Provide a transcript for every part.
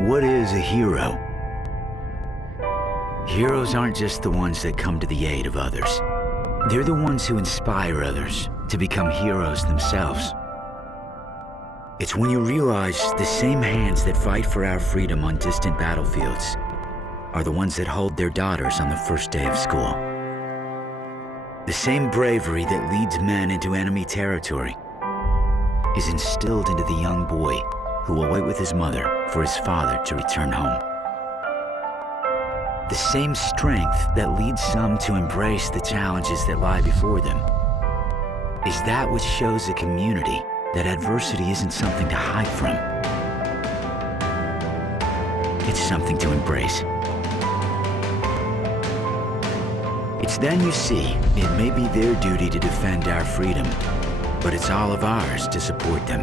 What is a hero? Heroes aren't just the ones that come to the aid of others. They're the ones who inspire others to become heroes themselves. It's when you realize the same hands that fight for our freedom on distant battlefields are the ones that hold their daughters on the first day of school. The same bravery that leads men into enemy territory is instilled into the young boy who will wait with his mother for his father to return home. The same strength that leads some to embrace the challenges that lie before them is that which shows a community that adversity isn't something to hide from. It's something to embrace. It's then you see it may be their duty to defend our freedom, but it's all of ours to support them.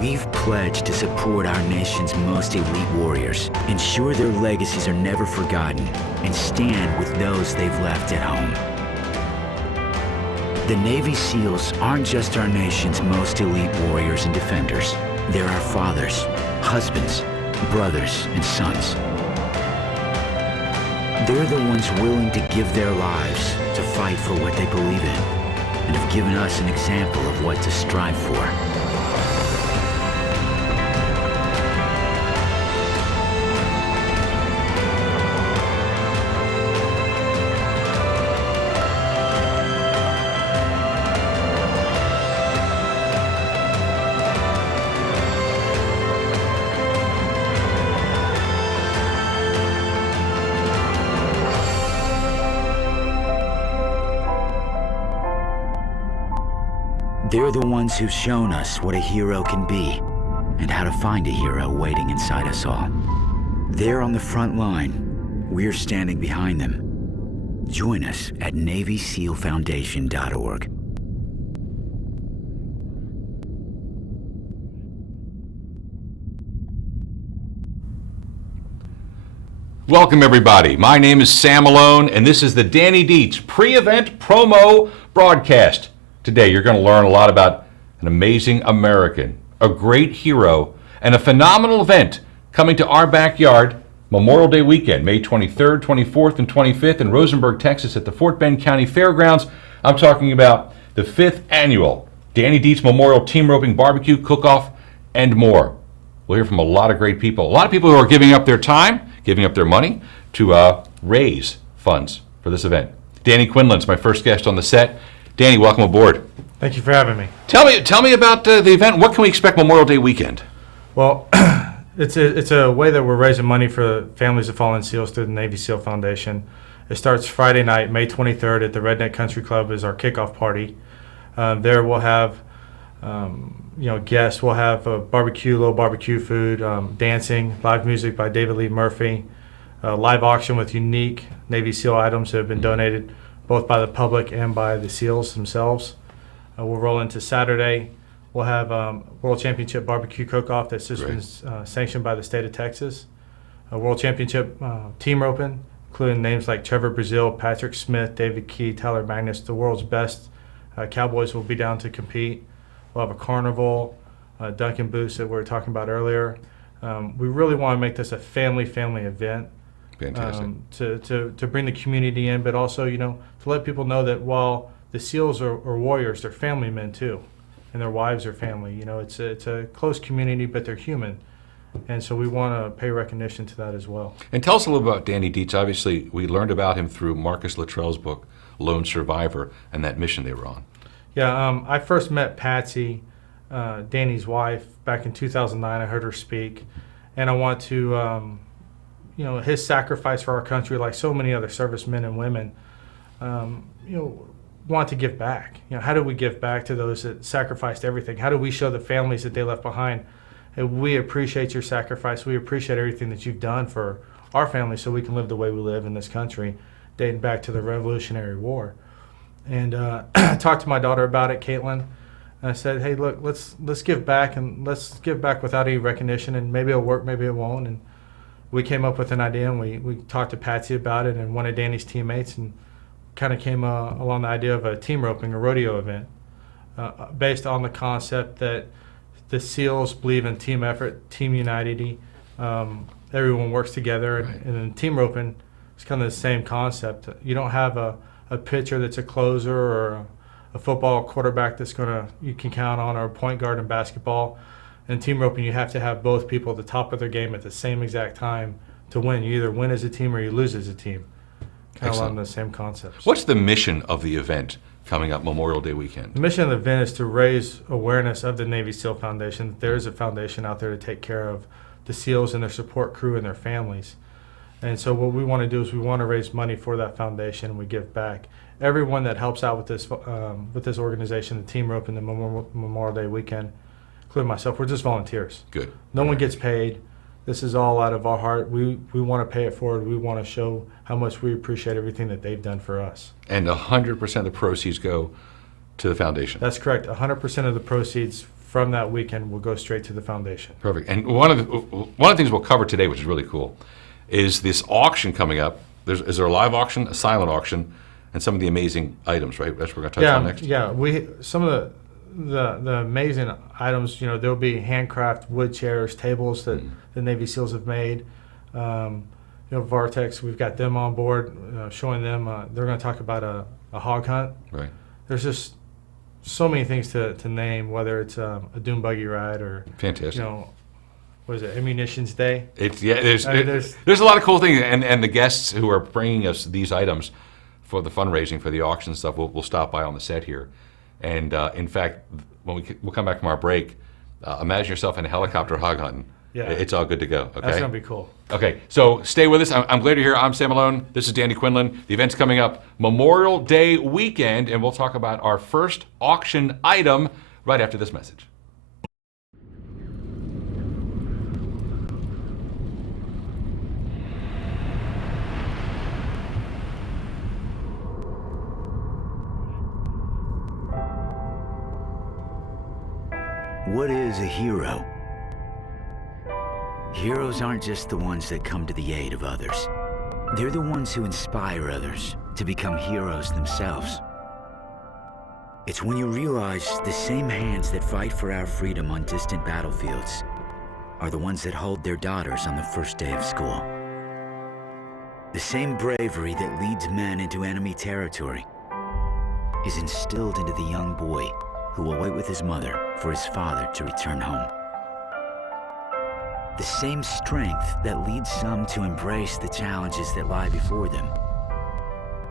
We've pledged to support our nation's most elite warriors, ensure their legacies are never forgotten, and stand with those they've left at home. The Navy SEALs aren't just our nation's most elite warriors and defenders. They're our fathers, husbands, brothers, and sons. They're the ones willing to give their lives to fight for what they believe in, and have given us an example of what to strive for. They're the ones who've shown us what a hero can be and how to find a hero waiting inside us all. They're on the front line. We're standing behind them. Join us at NavySealFoundation.org. Welcome, everybody. My name is Sam Malone, and this is the Danny Dietz pre-event promo broadcast. Today, you're going to learn a lot about an amazing American, a great hero, and a phenomenal event coming to our backyard Memorial Day weekend, May 23rd, 24th, and 25th in Rosenberg, Texas at the Fort Bend County Fairgrounds. I'm talking about the 5th annual Danny Dietz Memorial Team Roping Barbecue Cook-Off and more. We'll hear from a lot of great people. A lot of people who are giving up their time, giving up their money to raise funds for this event. Danny Quinlan's my first guest on the set. Danny, welcome aboard. Thank you for having me. Tell me about the event. What can we expect Memorial Day weekend? Well, it's a way that we're raising money for families of fallen SEALs through the Navy SEAL Foundation. It starts Friday night, May 23rd at the Redneck Country Club is our kickoff party. There we'll have guests. We'll have a little barbecue food, dancing, live music by David Lee Murphy, live auction with unique Navy SEAL items that have been donated both by the public and by the SEALs themselves. We'll roll into Saturday. We'll have World Championship Barbecue Cook-Off that's just been sanctioned by the state of Texas. A World Championship Team Roping, including names like Trevor Brazil, Patrick Smith, David Key, Tyler Magnus, the world's best cowboys will be down to compete. We'll have a carnival, Duncan booths that we were talking about earlier. We really want to make this a family event. Fantastic. To bring the community in, but also, to let people know that while the SEALs are warriors, they're family men too, and their wives are family. It's a close community, but they're human, and so we want to pay recognition to that as well. And tell us a little about Danny Dietz. Obviously, we learned about him through Marcus Luttrell's book, Lone Survivor, and that mission they were on. Yeah, I first met Patsy, Danny's wife, back in 2009. I heard her speak, and I want to. His sacrifice for our country, like so many other servicemen and women, want to give back. How do we give back to those that sacrificed everything? How do we show the families that they left behind, hey, we appreciate your sacrifice. We appreciate everything that you've done for our family so we can live the way we live in this country, dating back to the Revolutionary War. And I talked to my daughter about it, Caitlin, and I said, hey, look, let's give back, and let's give back without any recognition, and maybe it'll work, maybe it won't. And we came up with an idea, and we talked to Patsy about it and one of Danny's teammates, and kind of came along the idea of a team roping, a rodeo event, based on the concept that the SEALs believe in team effort, team unity, Everyone works together, and then team roping is kind of the same concept. You don't have a pitcher that's a closer or a football quarterback you can count on, or a point guard in basketball. In team roping, you have to have both people at the top of their game at the same exact time to win. You either win as a team or you lose as a team. Kind of along the same concepts. What's the mission of the event coming up Memorial Day weekend? The mission of the event is to raise awareness of the Navy SEAL Foundation, that there is a foundation out there to take care of the SEALs and their support crew and their families. And so what we want to do is we want to raise money for that foundation, and we give back. Everyone that helps out with this organization, the team rope and the Memorial Day weekend, including myself, we're just volunteers. Good. No one gets paid. This is all out of our heart. We want to pay it forward. We want to show how much we appreciate everything that they've done for us. And 100% of the proceeds go to the foundation. That's correct. 100% of the proceeds from that weekend will go straight to the foundation. Perfect. And one of the things we'll cover today, which is really cool, is this auction coming up. Is there a live auction, a silent auction, and some of the amazing items, right? That's what we're going to touch on next. Yeah. Some of the amazing items, there'll be handcraft wood chairs, tables that the Navy SEALs have made. Vortex, we've got them on board, showing them. They're going to talk about a hog hunt. Right. There's just so many things to name, whether it's a dune buggy ride or fantastic. What is it, Ammunitions Day? There's a lot of cool things, and the guests who are bringing us these items for the fundraising for the auction stuff will stop by on the set here. And in fact, when we'll come back from our break, imagine yourself in a helicopter hog hunting. Yeah. It's all good to go. Okay. That's gonna be cool. Okay, so stay with us. I'm glad you're here. I'm Sam Malone. This is Danny Quinlan. The event's coming up Memorial Day weekend, and we'll talk about our first auction item right after this message. What is a hero? Heroes aren't just the ones that come to the aid of others. They're the ones who inspire others to become heroes themselves. It's when you realize the same hands that fight for our freedom on distant battlefields are the ones that hold their daughters on the first day of school. The same bravery that leads men into enemy territory is instilled into the young boy who will wait with his mother for his father to return home. The same strength that leads some to embrace the challenges that lie before them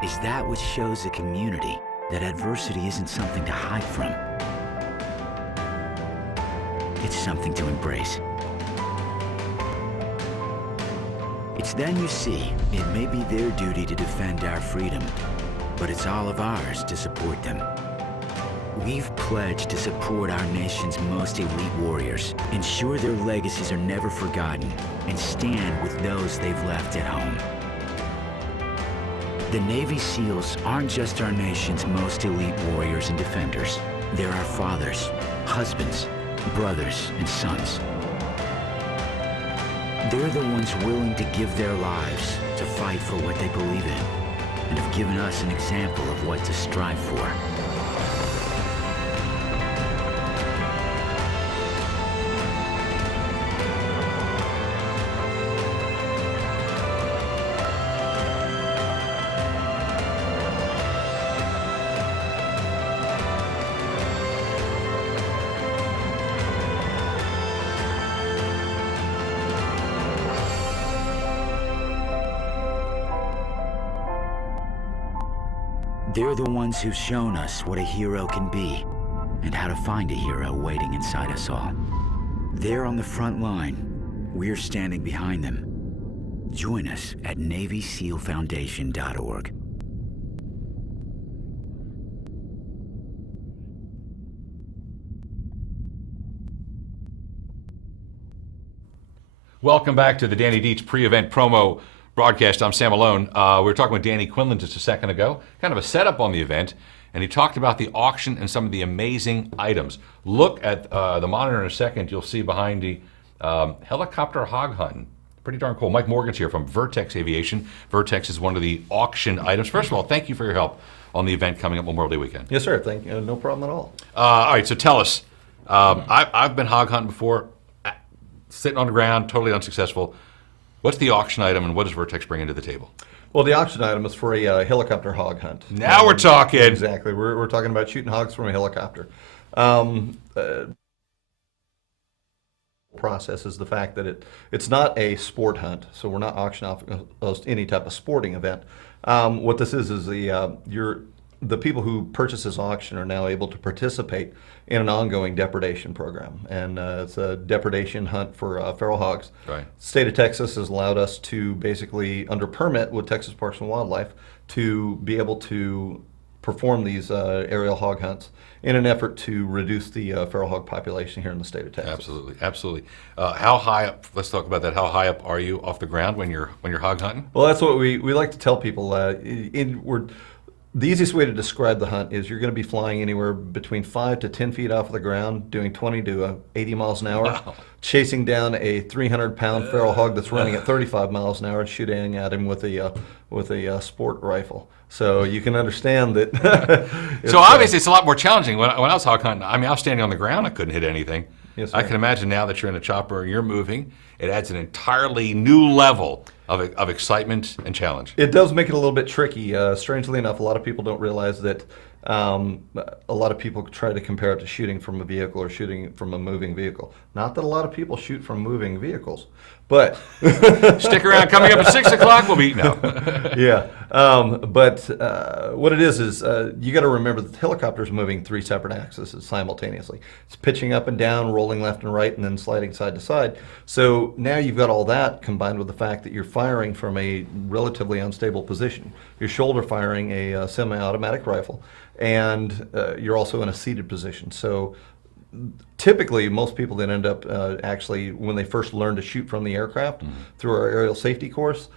is that which shows a community that adversity isn't something to hide from. It's something to embrace. It's then you see it may be their duty to defend our freedom, but it's all of ours to support them. We've pledged to support our nation's most elite warriors, ensure their legacies are never forgotten, and stand with those they've left at home. The Navy SEALs aren't just our nation's most elite warriors and defenders. They're our fathers, husbands, brothers, and sons. They're the ones willing to give their lives to fight for what they believe in, and have given us an example of what to strive for. They're the ones who've shown us what a hero can be and how to find a hero waiting inside us all. They're on the front line. We're standing behind them. Join us at NavySealFoundation.org. Welcome back to the Danny Dietz pre-event promo broadcast. I'm Sam Malone. We were talking with Danny Quinlan just a second ago, kind of a setup on the event, and he talked about the auction and some of the amazing items. Look at the monitor in a second. You'll see behind the helicopter hog hunting. Pretty darn cool. Mike Morgan's here from Vertex Aviation. Vertex is one of the auction items. First of all, thank you for your help on the event coming up Memorial Day weekend. Yes, sir. Thank you. No problem at all. All right, so tell us. I've been hog hunting before. sitting on the ground, totally unsuccessful. What's the auction item, and what does Vertex bring into the table? Well, the auction item is for a helicopter hog hunt. Now we're talking. Exactly. We're talking about shooting hogs from a helicopter. Process is the fact that it's not a sport hunt, so we're not auctioning off any type of sporting event. What this is the people who purchase this auction are now able to participate in an ongoing depredation program, and it's a depredation hunt for feral hogs. Right. State of Texas has allowed us to basically, under permit with Texas Parks and Wildlife, to be able to perform these aerial hog hunts in an effort to reduce the feral hog population here in the state of Texas. Absolutely, absolutely. How high up? Let's talk about that. How high up are you off the ground when you're hog hunting? Well, that's what we like to tell people. The easiest way to describe the hunt is you're going to be flying anywhere between 5 to 10 feet off of the ground, doing 20 to 80 miles an hour, Wow. chasing down a 300-pound feral hog that's running at 35 miles an hour and shooting at him with a sport rifle. So you can understand that. So obviously it's a lot more challenging. When I was hog hunting, I mean, I was standing on the ground, I couldn't hit anything. Yes, I sir. can imagine now that you're in a chopper and you're moving, it adds an entirely new level of excitement and challenge. It does make it a little bit tricky. Strangely enough, a lot of people don't realize that a lot of people try to compare it to shooting from a vehicle or shooting from a moving vehicle. Not that a lot of people shoot from moving vehicles, but Stick around. Coming up at 6 o'clock, we'll be no. yeah. What it is you got to remember that the helicopter is moving 3 separate axes simultaneously. It's pitching up and down, rolling left and right, and then sliding side to side. So now you've got all that combined with the fact that you're firing from a relatively unstable position. You're shoulder firing a semi-automatic rifle, and you're also in a seated position. So typically, most people that end up actually, when they first learn to shoot from the aircraft through our aerial safety course,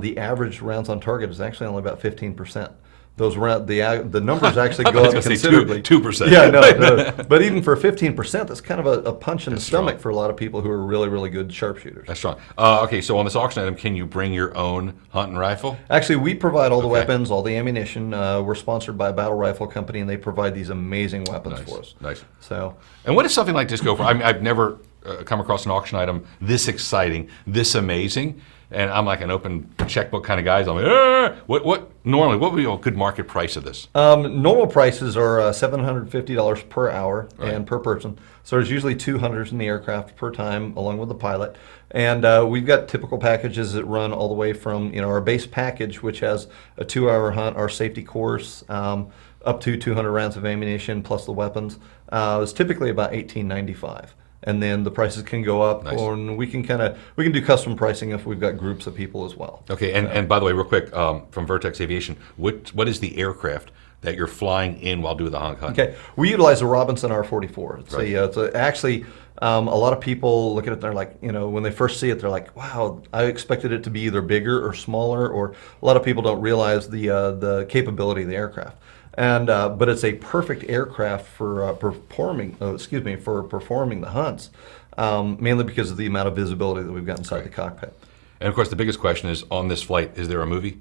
the average rounds on target is actually only about 15%. The numbers actually go up considerably. 2%. Yeah, no. But even for 15%, that's kind of a punch in the stomach for a lot of people who are really, really good sharpshooters. That's strong. Okay, so on this auction item, can you bring your own hunting rifle? Actually, we provide all the Okay. weapons, all the ammunition. We're sponsored by a battle rifle company, and they provide these amazing weapons for us. Nice. So, And what does something like this go for? I mean, I've never come across an auction item this exciting, this amazing. And I'm like an open checkbook kind of guy. I'm like, what normally, what would be a good market price of this? normal prices are $750 per hour Right. and per person. So there's usually 2 hunters in the aircraft per time, along with the pilot. And we've got typical packages that run all the way from our base package, which has a 2-hour hunt, our safety course, up to 200 rounds of ammunition plus the weapons. It's typically about $18.95. And then the prices can go up, Nice. and we can do custom pricing if we've got groups of people as well. Okay, and by the way, real quick, from Vertex Aviation, what is the aircraft that you're flying in while doing the hog hunt? Okay, we utilize the Robinson R-44. Right. Actually, a lot of people look at it, they're like, when they first see it, they're like, wow, I expected it to be either bigger or smaller, or a lot of people don't realize the capability of the aircraft. And but it's a perfect aircraft for performing the hunts, mainly because of the amount of visibility that we've got inside the cockpit. And of course, the biggest question is, on this flight, is there a movie?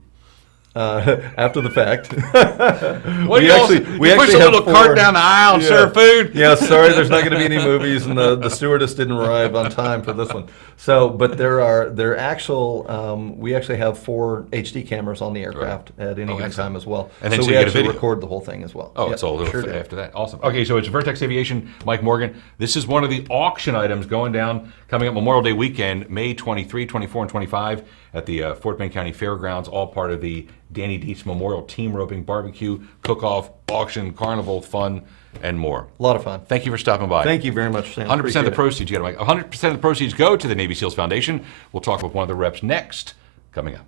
After the fact, What do you push a little cart down the aisle and serve food? Yeah, sorry, there's not going to be any movies, and the stewardess didn't arrive on time for this one. So, but we actually have 4 HD cameras on the aircraft at any given time as well. And then so so we you get a actually video. record the whole thing as well. Oh, Yep, it's all over sure do. after that. Awesome. Okay, so it's Vertex Aviation, Mike Morgan. This is one of the auction items going down, coming up Memorial Day weekend, May 23, 24, and 25 at the Fort Bend County Fairgrounds, all part of the Danny Dietz Memorial Team Roping Barbecue, Cook-Off, Auction, Carnival, Fun, and more. A lot of fun. Thank you for stopping by. Thank you very much, Sam. 100% of Appreciate the it. proceeds, you got to make 100% of the proceeds go to the Navy SEALs Foundation. We'll talk with one of the reps next, coming up.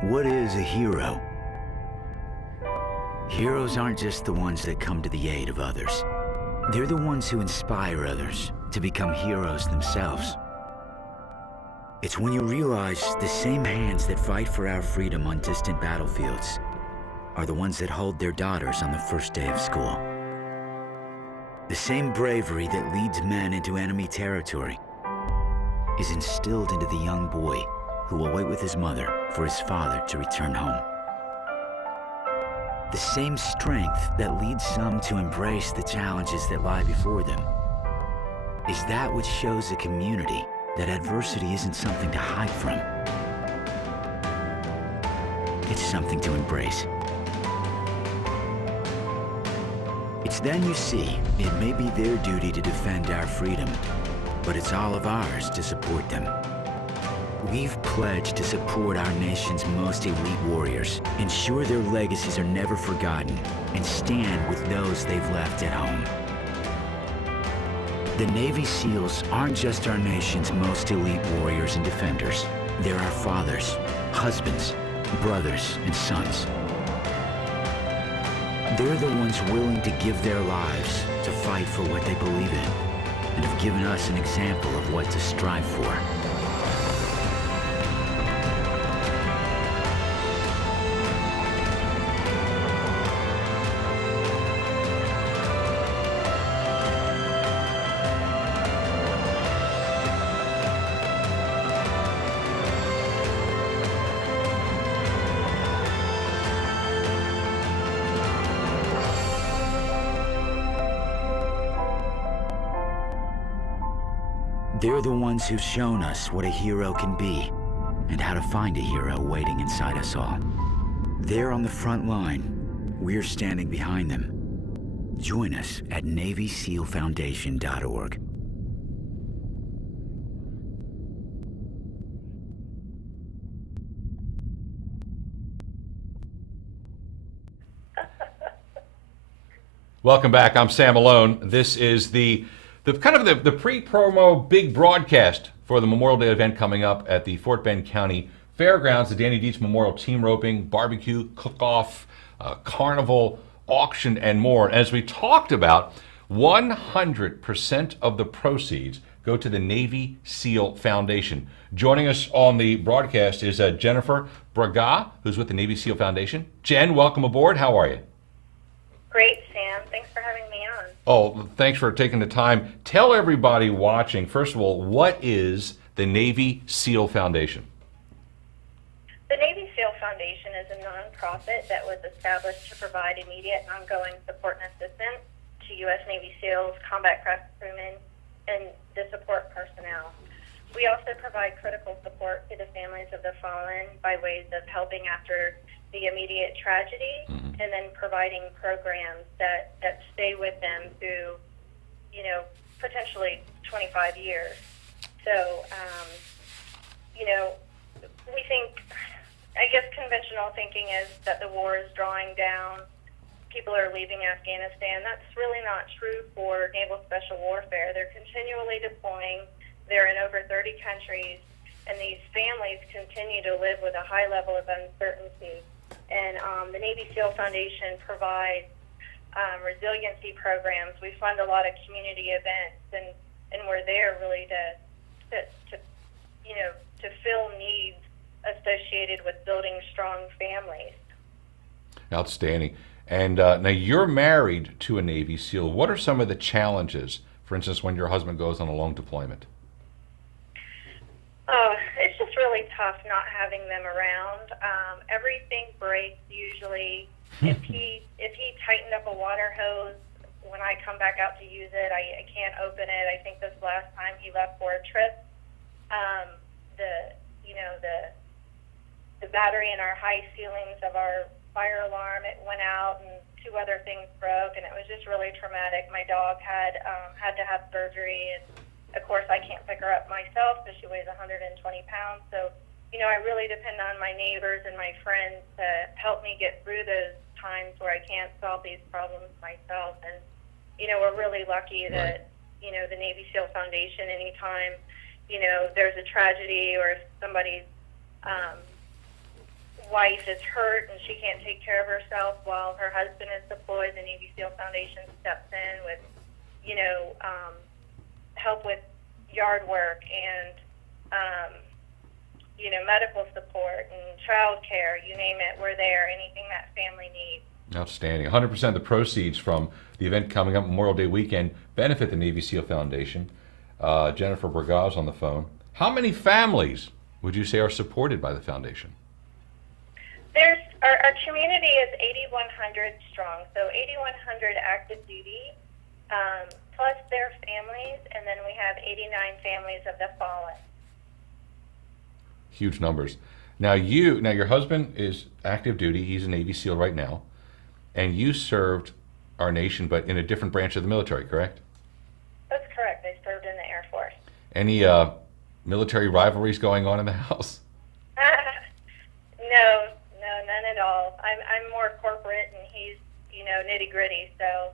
What is a hero? Heroes aren't just the ones that come to the aid of others. They're the ones who inspire others to become heroes themselves. It's when you realize the same hands that fight for our freedom on distant battlefields are the ones that hold their daughters on the first day of school. The same bravery that leads men into enemy territory is instilled into the young boy who will wait with his mother for his father to return home. The same strength that leads some to embrace the challenges that lie before them is that which shows a community that adversity isn't something to hide from. It's something to embrace. It's then you see it may be their duty to defend our freedom, but it's all of ours to support them. We've pledged to support our nation's most elite warriors, ensure their legacies are never forgotten, and stand with those they've left at home. The Navy SEALs aren't just our nation's most elite warriors and defenders. They're our fathers, husbands, brothers, and sons. They're the ones willing to give their lives to fight for what they believe in, and have given us an example of what to strive for. They're the ones who've shown us what a hero can be and how to find a hero waiting inside us all. They're on the front line. We're standing behind them. Join us at NavySealFoundation.org. Welcome back. I'm Sam Malone. This is the pre-promo big broadcast for the Memorial Day event coming up at the Fort Bend County Fairgrounds, the Danny Dietz Memorial Team Roping, Barbecue, Cook-Off, Carnival, Auction, and more. As we talked about, 100% of the proceeds go to the Navy SEAL Foundation. Joining us on the broadcast is Jennifer Braga, who's with the Navy SEAL Foundation. Jen, welcome aboard. How are you? Great, Sam. Thanks for having me on. Oh, thanks for taking the time. Tell everybody watching, first of all, what is the Navy SEAL Foundation? The Navy SEAL Foundation is a nonprofit that was established to provide immediate and ongoing support and assistance to U.S. Navy SEALs, combat craft crewmen, and the support personnel. We also provide critical support to the families of the fallen by ways of helping after the immediate tragedy, and then providing programs that stay with them through, potentially 25 years. So, we think, I guess conventional thinking is that the war is drawing down, people are leaving Afghanistan. That's really not true for Naval Special Warfare. They're continually deploying. They're in over 30 countries, and these families continue to live with a high level of uncertainty. And the Navy SEAL Foundation provides resiliency programs. We fund a lot of community events, and we're there really to fill needs associated with building strong families. Outstanding. And now you're married to a Navy SEAL. What are some of the challenges, for instance, when your husband goes on a long deployment? It's just really tough not having them around. Everything breaks usually. If he tightened up a water hose, when I come back out to use it, I can't open it. I think this last time he left for a trip, the battery in our high ceilings of our fire alarm, it went out, and 2 other things broke, and it was just really traumatic. My dog had to have surgery, and of course I can't pick her up myself because she weighs 120 pounds. So, I really depend on my neighbors and my friends to help me get through those times where I can't solve these problems myself. And, we're really lucky that, the Navy SEAL Foundation, anytime, there's a tragedy or if somebody's wife is hurt and she can't take care of herself while her husband is deployed, the Navy SEAL Foundation steps in with, help with yard work and medical support and child care, you name it, we're there, anything that family needs. Outstanding. 100% of the proceeds from the event coming up Memorial Day weekend benefit the Navy SEAL Foundation. Jennifer Bergaz on the phone. How many families would you say are supported by the foundation? There's our community is 8,100 strong, so 8,100 active duty, plus their families, and then we have 89 families of the fallen. Huge numbers. Now your husband is active duty. He's a Navy SEAL right now, and you served our nation, but in a different branch of the military, correct? That's correct. I served in the Air Force. Any military rivalries going on in the house? No, none at all. I'm more corporate, and he's nitty gritty. So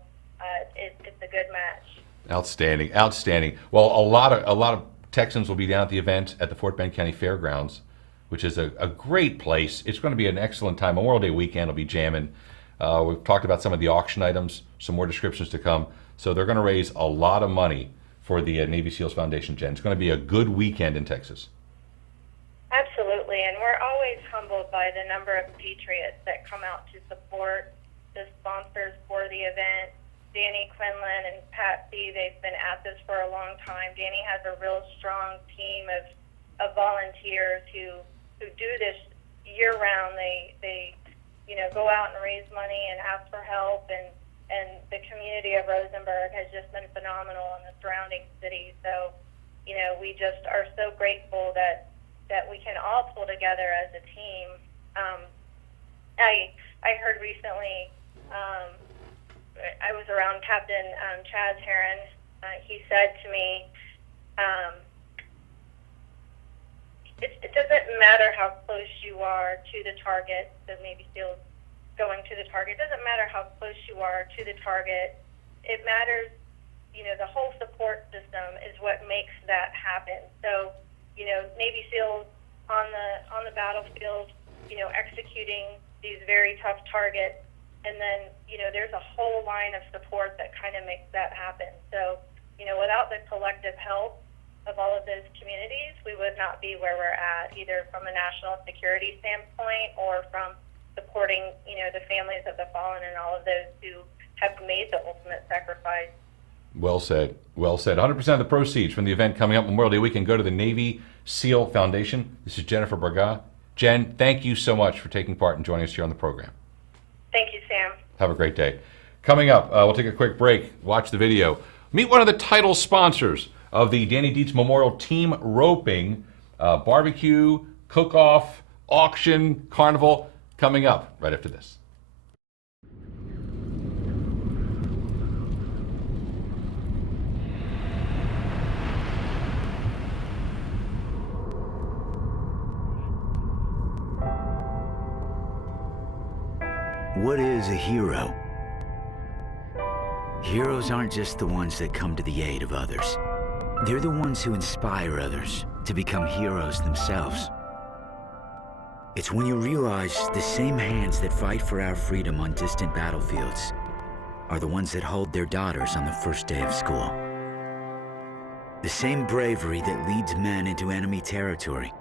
it's a good match. Outstanding. Well, a lot of Texans will be down at the event at the Fort Bend County Fairgrounds, which is a great place. It's going to be an excellent time. Memorial Day weekend will be jamming. We've talked about some of the auction items, some more descriptions to come. So they're going to raise a lot of money for the Navy SEALs Foundation, Jen. It's going to be a good weekend in Texas. Absolutely, and we're always humbled by the number of patriots that come out to support the sponsors for the event. Danny Quinlan and Patsy, they've been at this for a long time. Danny has a real strong team of volunteers who do this year round. They go out and raise money and ask for help, and the community of Rosenberg has just been phenomenal in the surrounding cities. So, we just are so grateful that we can all pull together as a team. I heard recently, I was around Captain Chaz Heron. He said to me, it doesn't matter how close you are to the target, the Navy SEALs going to the target. It doesn't matter how close you are to the target. It matters, the whole support system is what makes that happen. So, Navy SEALs on the battlefield, executing these very tough targets, and then, there's a whole line of support that kind of makes that happen. So, without the collective help of all of those communities, we would not be where we're at, either from a national security standpoint or from supporting, the families of the fallen and all of those who have made the ultimate sacrifice. Well said. 100% of the proceeds from the event coming up Memorial Day weekend go to the Navy SEAL Foundation. This is Jennifer Bergaz. Jen, thank you so much for taking part and joining us here on the program. Thank you, Sam. Have a great day. Coming up, we'll take a quick break, watch the video, meet one of the title sponsors of the Danny Dietz Memorial Team Roping barbecue, cook-off, auction, carnival, coming up right after this. What is a hero? Heroes aren't just the ones that come to the aid of others. They're the ones who inspire others to become heroes themselves. It's when you realize the same hands that fight for our freedom on distant battlefields are the ones that hold their daughters on the first day of school. The same bravery that leads men into enemy territory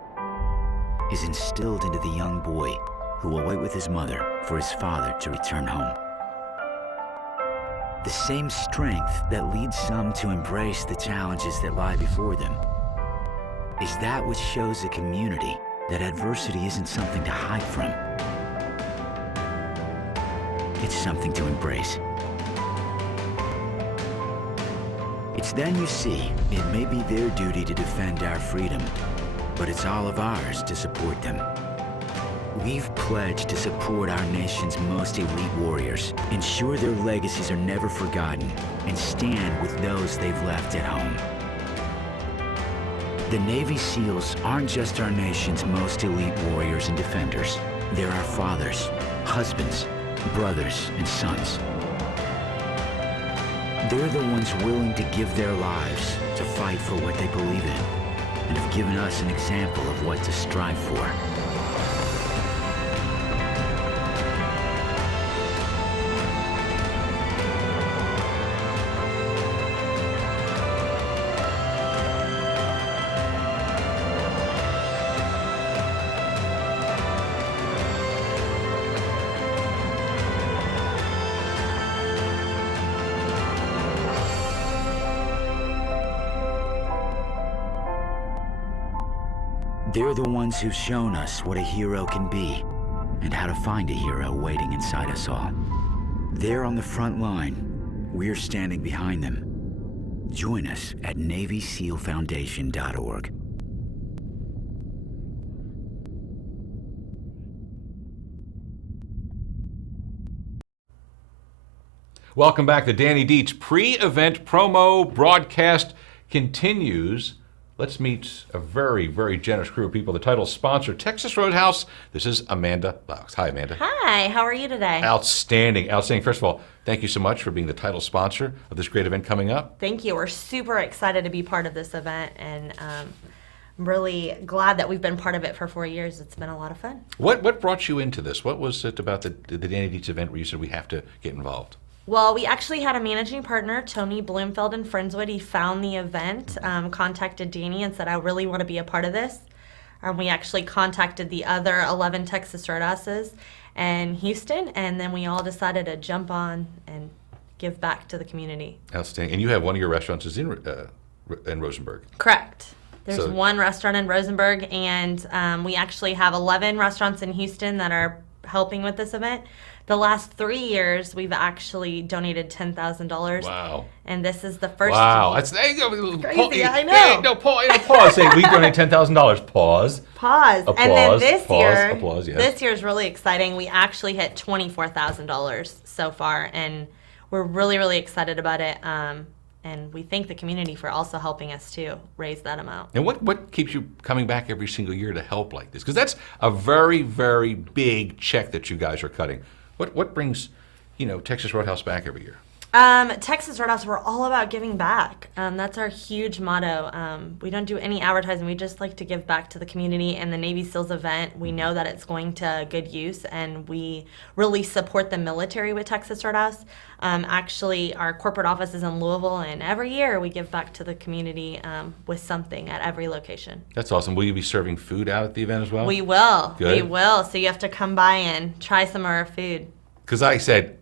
is instilled into the young boy who will wait with his mother for his father to return home. The same strength that leads some to embrace the challenges that lie before them is that which shows a community that adversity isn't something to hide from. It's something to embrace. It's then you see it may be their duty to defend our freedom, but it's all of ours to support them. We've pledged to support our nation's most elite warriors, ensure their legacies are never forgotten, and stand with those they've left at home. The Navy SEALs aren't just our nation's most elite warriors and defenders. They're our fathers, husbands, brothers, and sons. They're the ones willing to give their lives to fight for what they believe in, and have given us an example of what to strive for. They're the ones who've shown us what a hero can be and how to find a hero waiting inside us all. They're on the front line. We're standing behind them. Join us at NavySealFoundation.org. Welcome back. The Danny Dietz pre-event promo broadcast continues. Let's meet a very, very generous crew of people. The title sponsor, Texas Roadhouse. This is Amanda Baux. Hi, Amanda. Hi, how are you today? Outstanding, outstanding. First of all, thank you so much for being the title sponsor of this great event coming up. Thank you. We're super excited to be part of this event, and I'm really glad that we've been part of it for 4 years. It's been a lot of fun. What brought you into this? What was it about the Danny Dietz event where you said we have to get involved? Well, we actually had a managing partner, Tony Bloomfeld in Friendswood. He found the event, contacted Danny and said, I really want to be a part of this. We actually contacted the other 11 Texas Roadhouses in Houston, and then we all decided to jump on and give back to the community. Outstanding. And you have one of your restaurants is in Rosenberg. Correct. There's So- one restaurant in Rosenberg, and we actually have 11 restaurants in Houston that are helping with this event. The last 3 years, we've actually donated $10,000. Wow. And this is the first Wow. year. That's Crazy, I know. Hey, no, pause. Say, we donate $10,000. Pause. Pause. Applause, And then this pause, year, applause, yes. this year's really exciting. We actually hit $24,000 so far, and we're really, really excited about it. And we thank the community for also helping us to raise that amount. And what keeps you coming back every single year to help like this? Because that's a very, very big check that you guys are cutting. What brings, Texas Roadhouse back every year? Texas Roadhouse, we're all about giving back. That's our huge motto. We don't do any advertising. We just like to give back to the community. And the Navy SEALs event, we know that it's going to good use, and we really support the military with Texas Roadhouse. Actually, our corporate office is in Louisville, and every year we give back to the community with something at every location. That's awesome. Will you be serving food out at the event as well? We will. Good. We will. So you have to come by and try some of our food. Because I said,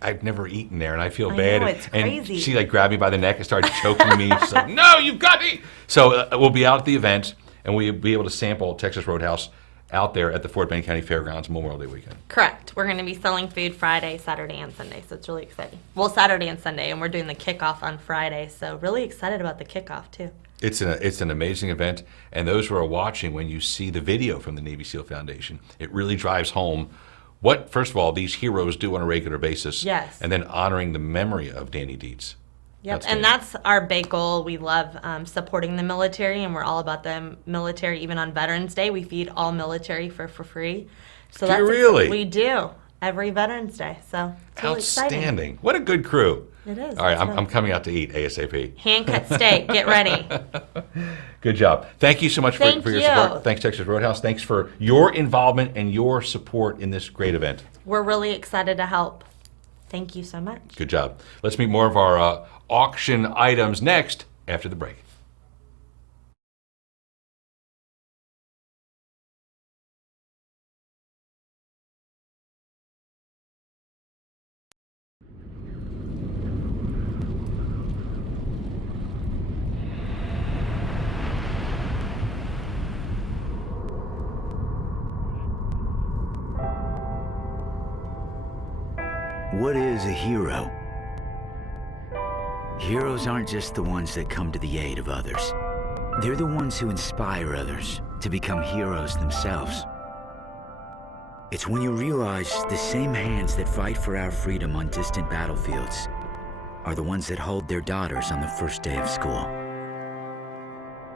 I've never eaten there, and I feel I bad. know, it's crazy. And she grabbed me by the neck and started choking me. She's like, no, you've got me. So we'll be out at the event, and we'll be able to sample Texas Roadhouse out there at the Fort Bend County Fairgrounds Memorial Day weekend. Correct. We're going to be selling food Friday, Saturday, and Sunday, so it's really exciting. Well, Saturday and Sunday, and we're doing the kickoff on Friday, so really excited about the kickoff, too. It's an amazing event, and those who are watching, when you see the video from the Navy SEAL Foundation, it really drives home what, first of all, these heroes do on a regular basis. Yes. And then honoring the memory of Danny Dietz. Yep, and that's our big goal. We love supporting the military, and we're all about the military. Even on Veterans Day, we feed all military for free. So Do you really? We do every Veterans Day. So it's really Outstanding. exciting. What a good crew. It is. All right, It's I'm fun. coming out to eat ASAP. Hand cut steak. Get ready. Good job. Thank you so much Thank for your you. support. Thanks, Texas Roadhouse. Thanks for your involvement and your support in this great event. We're really excited to help. Thank you so much. Good job. Let's meet more of our auction items next after the break. What is a hero? Heroes aren't just the ones that come to the aid of others. They're the ones who inspire others to become heroes themselves. It's when you realize the same hands that fight for our freedom on distant battlefields are the ones that hold their daughters on the first day of school.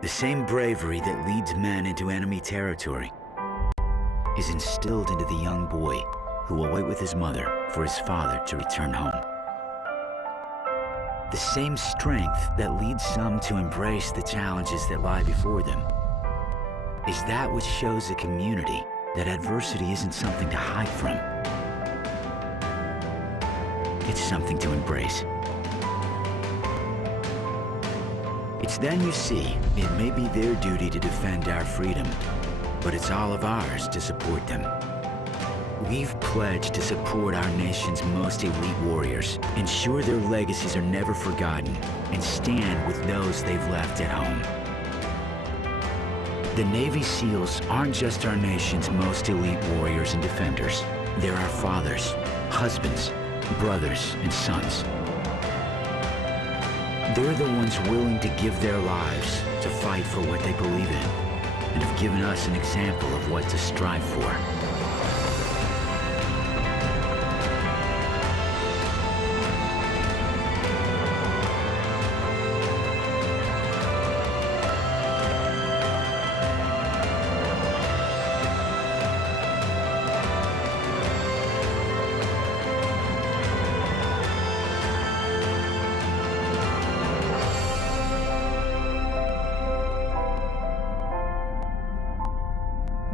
The same bravery that leads men into enemy territory is instilled into the young boy who will wait with his mother for his father to return home. The same strength that leads some to embrace the challenges that lie before them is that which shows a community that adversity isn't something to hide from. It's something to embrace. It's then you see it may be their duty to defend our freedom, but it's all of ours to support them. We've pledged to support our nation's most elite warriors, ensure their legacies are never forgotten, and stand with those they've left at home. The Navy SEALs aren't just our nation's most elite warriors and defenders. They're our fathers, husbands, brothers, and sons. They're the ones willing to give their lives to fight for what they believe in, and have given us an example of what to strive for.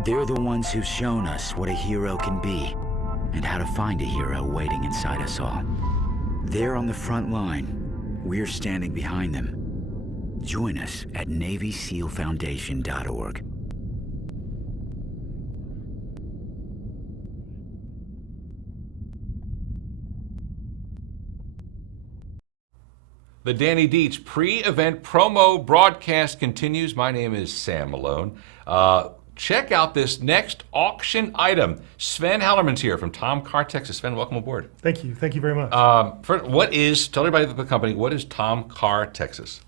They're the ones who've shown us what a hero can be and how to find a hero waiting inside us all. They're on the front line. We're standing behind them. Join us at NavySealFoundation.org. The Danny Dietz pre-event promo broadcast continues. My name is Sam Malone. Check out this next auction item. Sven Hallerman's here from Tom Car, Texas. Sven, welcome aboard. Thank you. Thank you very much. First, tell everybody at the company, what is Tom Car, Texas?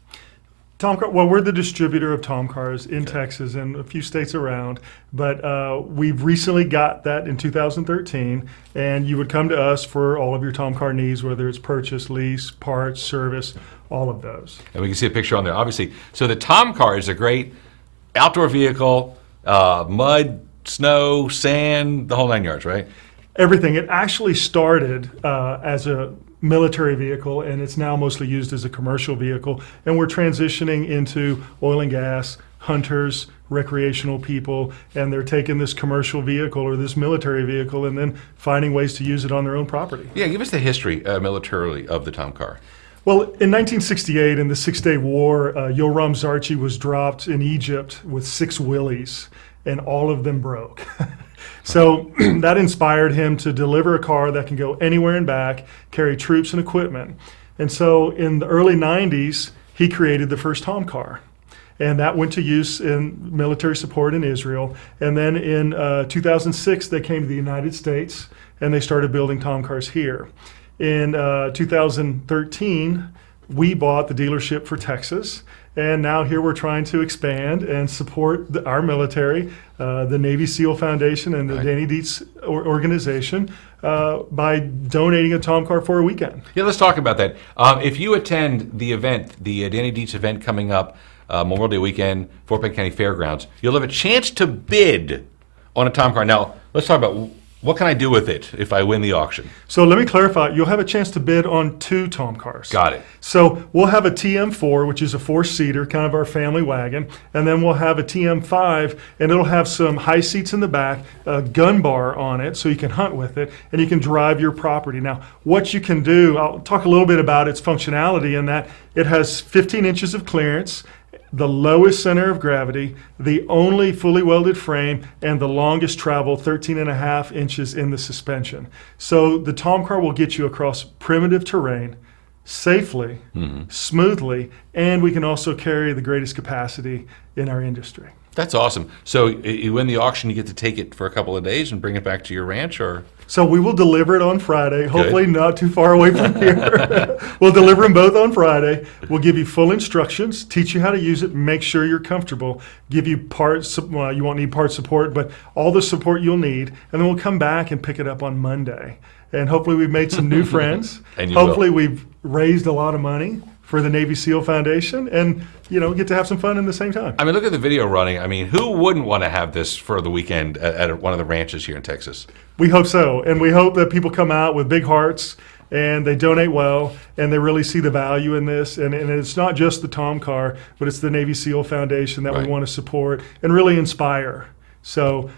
Well, we're the distributor of Tom Cars in Texas and a few states around, but we've recently got that in 2013, and you would come to us for all of your Tom Car needs, whether it's purchase, lease, parts, service, all of those. And we can see a picture on there, obviously. So the Tom Car is a great outdoor vehicle, mud, snow, sand, the whole 9 yards, right? Everything. It actually started as a military vehicle, and it's now mostly used as a commercial vehicle. And we're transitioning into oil and gas, hunters, recreational people, and they're taking this commercial vehicle or this military vehicle and then finding ways to use it on their own property. Yeah, give us the history militarily of the Tom Car. Well, in 1968, in the Six-Day War, Yoram Zarchi was dropped in Egypt with 6 Willies, and all of them broke. So that inspired him to deliver a car that can go anywhere and back, carry troops and equipment. And so in the early 90s, he created the first Tom Car. And that went to use in military support in Israel. And then in 2006, they came to the United States, and they started building Tom Cars here. In 2013, we bought the dealership for Texas, and now here we're trying to expand and support our military, the Navy SEAL Foundation and the Danny Dietz organization by donating a Tom Car for a weekend. Yeah, let's talk about that. If you attend the event, the Danny Dietz event coming up, Memorial Day weekend, Fort Bend County Fairgrounds, you'll have a chance to bid on a Tom Car. Now, let's talk about what can I do with it if I win the auction? So let me clarify. You'll have a chance to bid on 2 Tom Cars. Got it. So we'll have a TM4, which is a 4-seater, kind of our family wagon, and then we'll have a TM5, and it'll have some high seats in the back, a gun bar on it, so you can hunt with it, and you can drive your property. Now, what you can do, I'll talk a little bit about its functionality in that it has 15 inches of clearance, the lowest center of gravity, the only fully welded frame, and the longest travel, 13.5 inches in the suspension. So the Tom Car will get you across primitive terrain safely, smoothly, and we can also carry the greatest capacity in our industry. That's awesome. So you win the auction, you get to take it for a couple of days and bring it back to your ranch, or? So we will deliver it on Friday, hopefully not too far away from here. We'll deliver them both on Friday. We'll give you full instructions, teach you how to use it, make sure you're comfortable, give you parts, well, you won't need part support, but all the support you'll need, and then we'll come back and pick it up on Monday. And hopefully we've made some new friends. And hopefully we've raised a lot of money for the Navy SEAL Foundation and, get to have some fun in the same time. I mean, look at the video running. I mean, who wouldn't want to have this for the weekend at one of the ranches here in Texas? We hope so. And we hope that people come out with big hearts and they donate well and they really see the value in this. And it's not just the Tom Car, but it's the Navy SEAL Foundation that we want to support and really inspire. So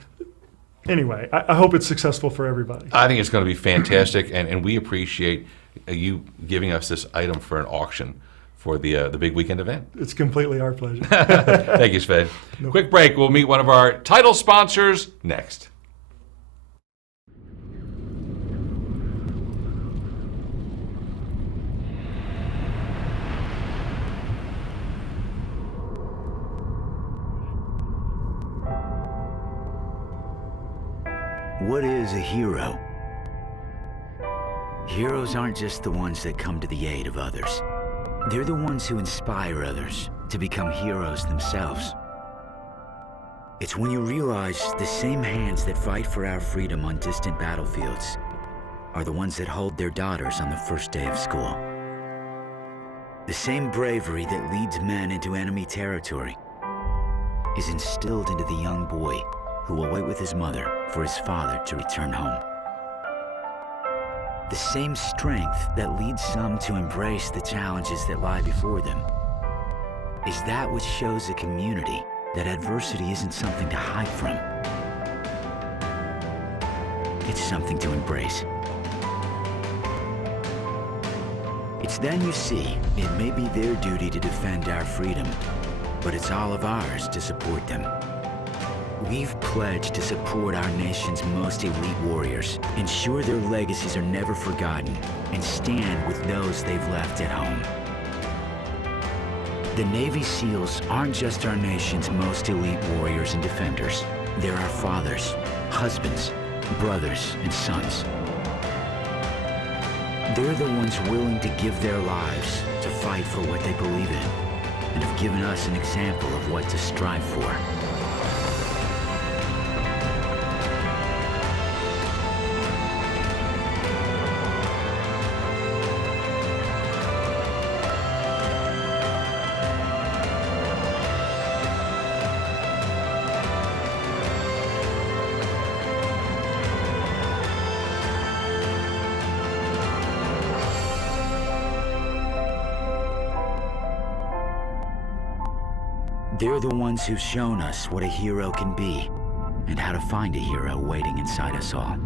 anyway, I hope it's successful for everybody. I think it's going to be fantastic, and we appreciate you giving us this item for an auction for the big weekend event. It's completely our pleasure. Thank you, Sven. Quick break. We'll meet one of our title sponsors next. what is a hero? Heroes aren't just the ones that come to the aid of others. They're the ones who inspire others to become heroes themselves. It's when you realize the same hands that fight for our freedom on distant battlefields are the ones that hold their daughters on the first day of school. The same bravery that leads men into enemy territory is instilled into the young boy who will wait with his mother for his father to return home. The same strength that leads some to embrace the challenges that lie before them is that which shows a community that adversity isn't something to hide from. It's something to embrace. It's then you see it may be their duty to defend our freedom, but it's all of ours to support them. We've pledged to support our nation's most elite warriors, ensure their legacies are never forgotten, and stand with those they've left at home. The Navy SEALs aren't just our nation's most elite warriors and defenders. They're our fathers, husbands, brothers, and sons. They're the ones willing to give their lives to fight for what they believe in, and have given us an example of what to strive for. They're the ones who've shown us what a hero can be and how to find a hero waiting inside us all.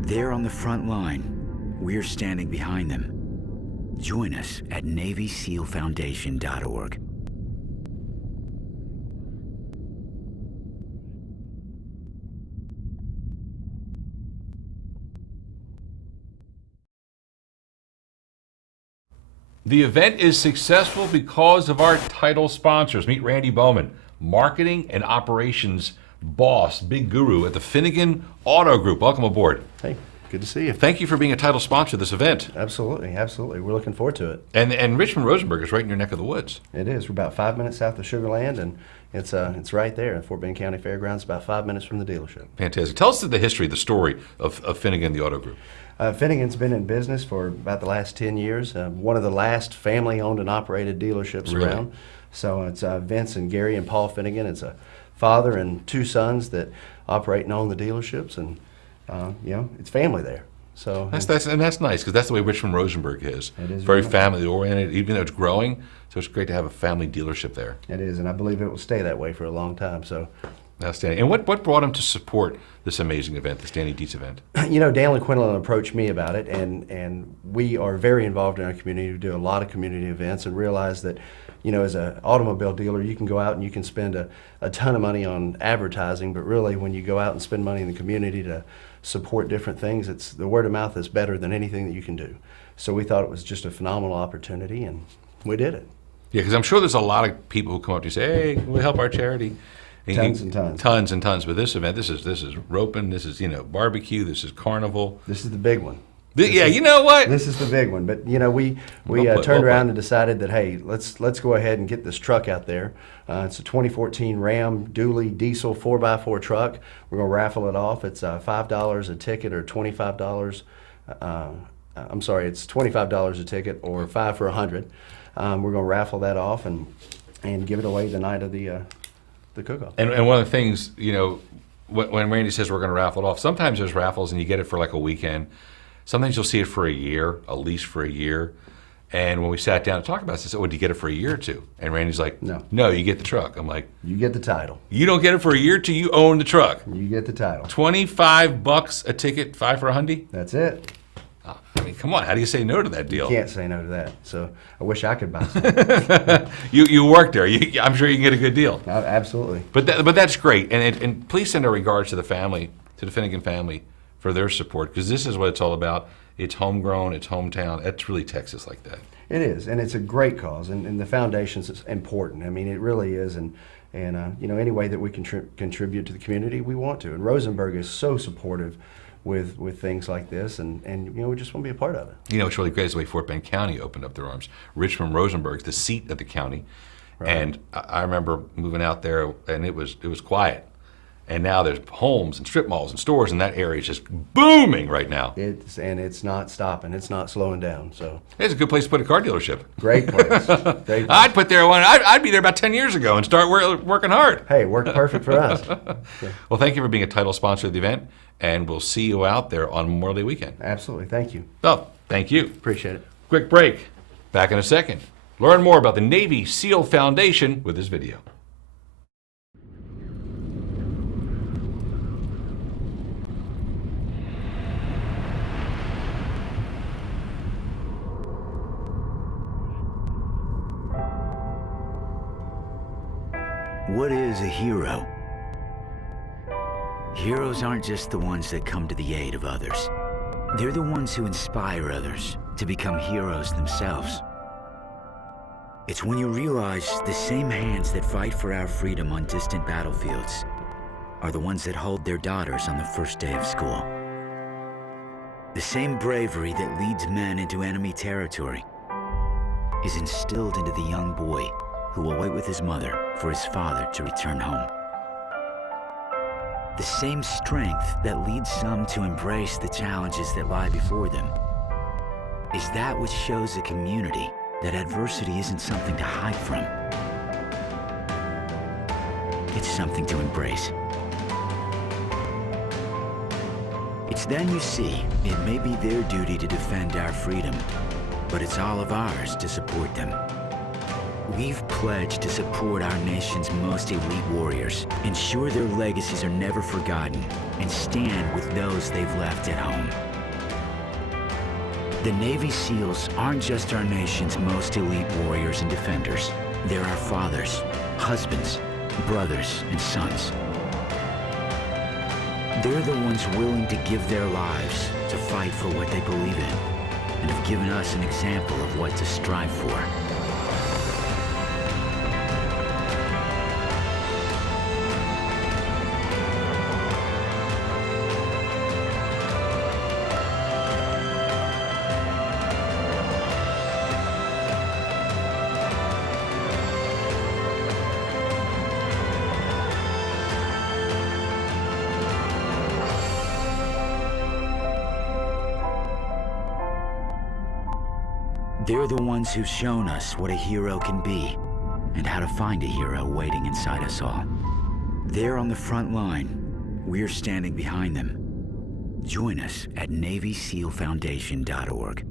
They're on the front line. We're standing behind them. Join us at NavySealFoundation.org. The event is successful because of our title sponsors. Meet Randy Bowman, Marketing and Operations Boss, Big Guru at the Finnegan Auto Group. Welcome aboard. Hey, good to see you. Thank you for being a title sponsor of this event. Absolutely, absolutely. We're looking forward to it. And Richmond Rosenberg is right in your neck of the woods. It is. We're about 5 minutes south of Sugar Land, and it's right there in Fort Bend County Fairgrounds, about 5 minutes from the dealership. Fantastic. Tell us the history, the story of Finnegan, the Auto Group. Finnegan's been in business for about the last 10 years. One of the last family-owned and operated dealerships Really? around. So it's Vince and Gary and Paul Finnegan. It's a father and two sons that operate and own the dealerships, and it's family there. So That's nice because that's the way Richmond Rosenberg is. It is very very much. family oriented, even though it's growing. So it's great to have a family dealership there. it is, and I believe it will stay that way for a long time. So. Outstanding. And what brought him to support this amazing event, this Danny Dietz event? You know, Dan Quinlan approached me about it, and we are very involved in our community. We do a lot of community events and realize that, you know, as an automobile dealer, you can go out and you can spend a ton of money on advertising, but really when you go out and spend money in the community to support different things, it's the word of mouth is better than anything that you can do. So we thought it was just a phenomenal opportunity, and we did it. Yeah, because I'm sure there's a lot of people who come up to you and say, hey, can we help our charity? Tons and tons. Tons and tons. But this event, this is roping, this is, barbecue, this is carnival. This is the big one. You know what? This is the big one. But you know, we Well put, turned well around put. and decided that, hey, let's go ahead and get this truck out there. It's a 2014 Ram Dually diesel 4x4 truck. We're gonna raffle it off. It's $5 a ticket or $25. I'm sorry, it's $25 a ticket or 5 for $100. We're gonna raffle that off and give it away the night of the cook-off. And one of the things, when Randy says we're going to raffle it off, sometimes there's raffles and you get it for like a weekend. Sometimes you'll see it for a year, a lease for a year. And when we sat down to talk about this, I said, well, do you get it for a year or two? And Randy's like, no, you get the truck. I'm like, You get the title. you don't get it for a year till you own the truck. You get the title. $25 a ticket, 5 for $100? That's it. I mean, come on, how do you say no to that deal? Can't say no to that. So I wish I could buy some. You work there. I'm sure you can get a good deal. Absolutely. But that's great. And please send our regards to the family, to the Finnegan family, for their support, because this is what it's all about. It's homegrown, it's hometown. It's really Texas like that. It is, and it's a great cause, and the foundation's important. I mean, it really is, and And you know, any way that we can contribute to the community, we want to. And Rosenberg is so supportive with things like this, and you know, we just want to be a part of it. You know, it's really great is the way Fort Bend County opened up their arms. Richmond Rosenberg's the seat of the county, Right. and I remember moving out there, and it was quiet. And now there's homes and strip malls and stores, and that area is just booming right now. It's not stopping. It's not slowing down. So It's a good place to put a car dealership. great place. Great place. I'd put there one. I'd be there about 10 years ago and start working hard. Hey, worked perfect for us. Well, thank you for being a title sponsor of the event, and we'll see you out there on Memorial Day weekend. Absolutely. Thank you. Oh, thank you. Appreciate it. Quick break. Back in a second. Learn more about the Navy SEAL Foundation with this video. What is a hero? Heroes aren't just the ones that come to the aid of others. They're the ones who inspire others to become heroes themselves. It's when you realize the same hands that fight for our freedom on distant battlefields are the ones that hold their daughters on the first day of school. The same bravery that leads men into enemy territory is instilled into the young boy who will wait with his mother for his father to return home. The same strength that leads some to embrace the challenges that lie before them is that which shows a community that adversity isn't something to hide from. It's something to embrace. It's then you see it may be their duty to defend our freedom, but it's all of ours to support them. We've pledged to support our nation's most elite warriors, ensure their legacies are never forgotten, and stand with those they've left at home. The Navy SEALs aren't just our nation's most elite warriors and defenders. They're our fathers, husbands, brothers, and sons. They're the ones willing to give their lives to fight for what they believe in, and have given us an example of what to strive for. They're the ones who've shown us what a hero can be and how to find a hero waiting inside us all. They're on the front line. We're standing behind them. Join us at NavySealFoundation.org.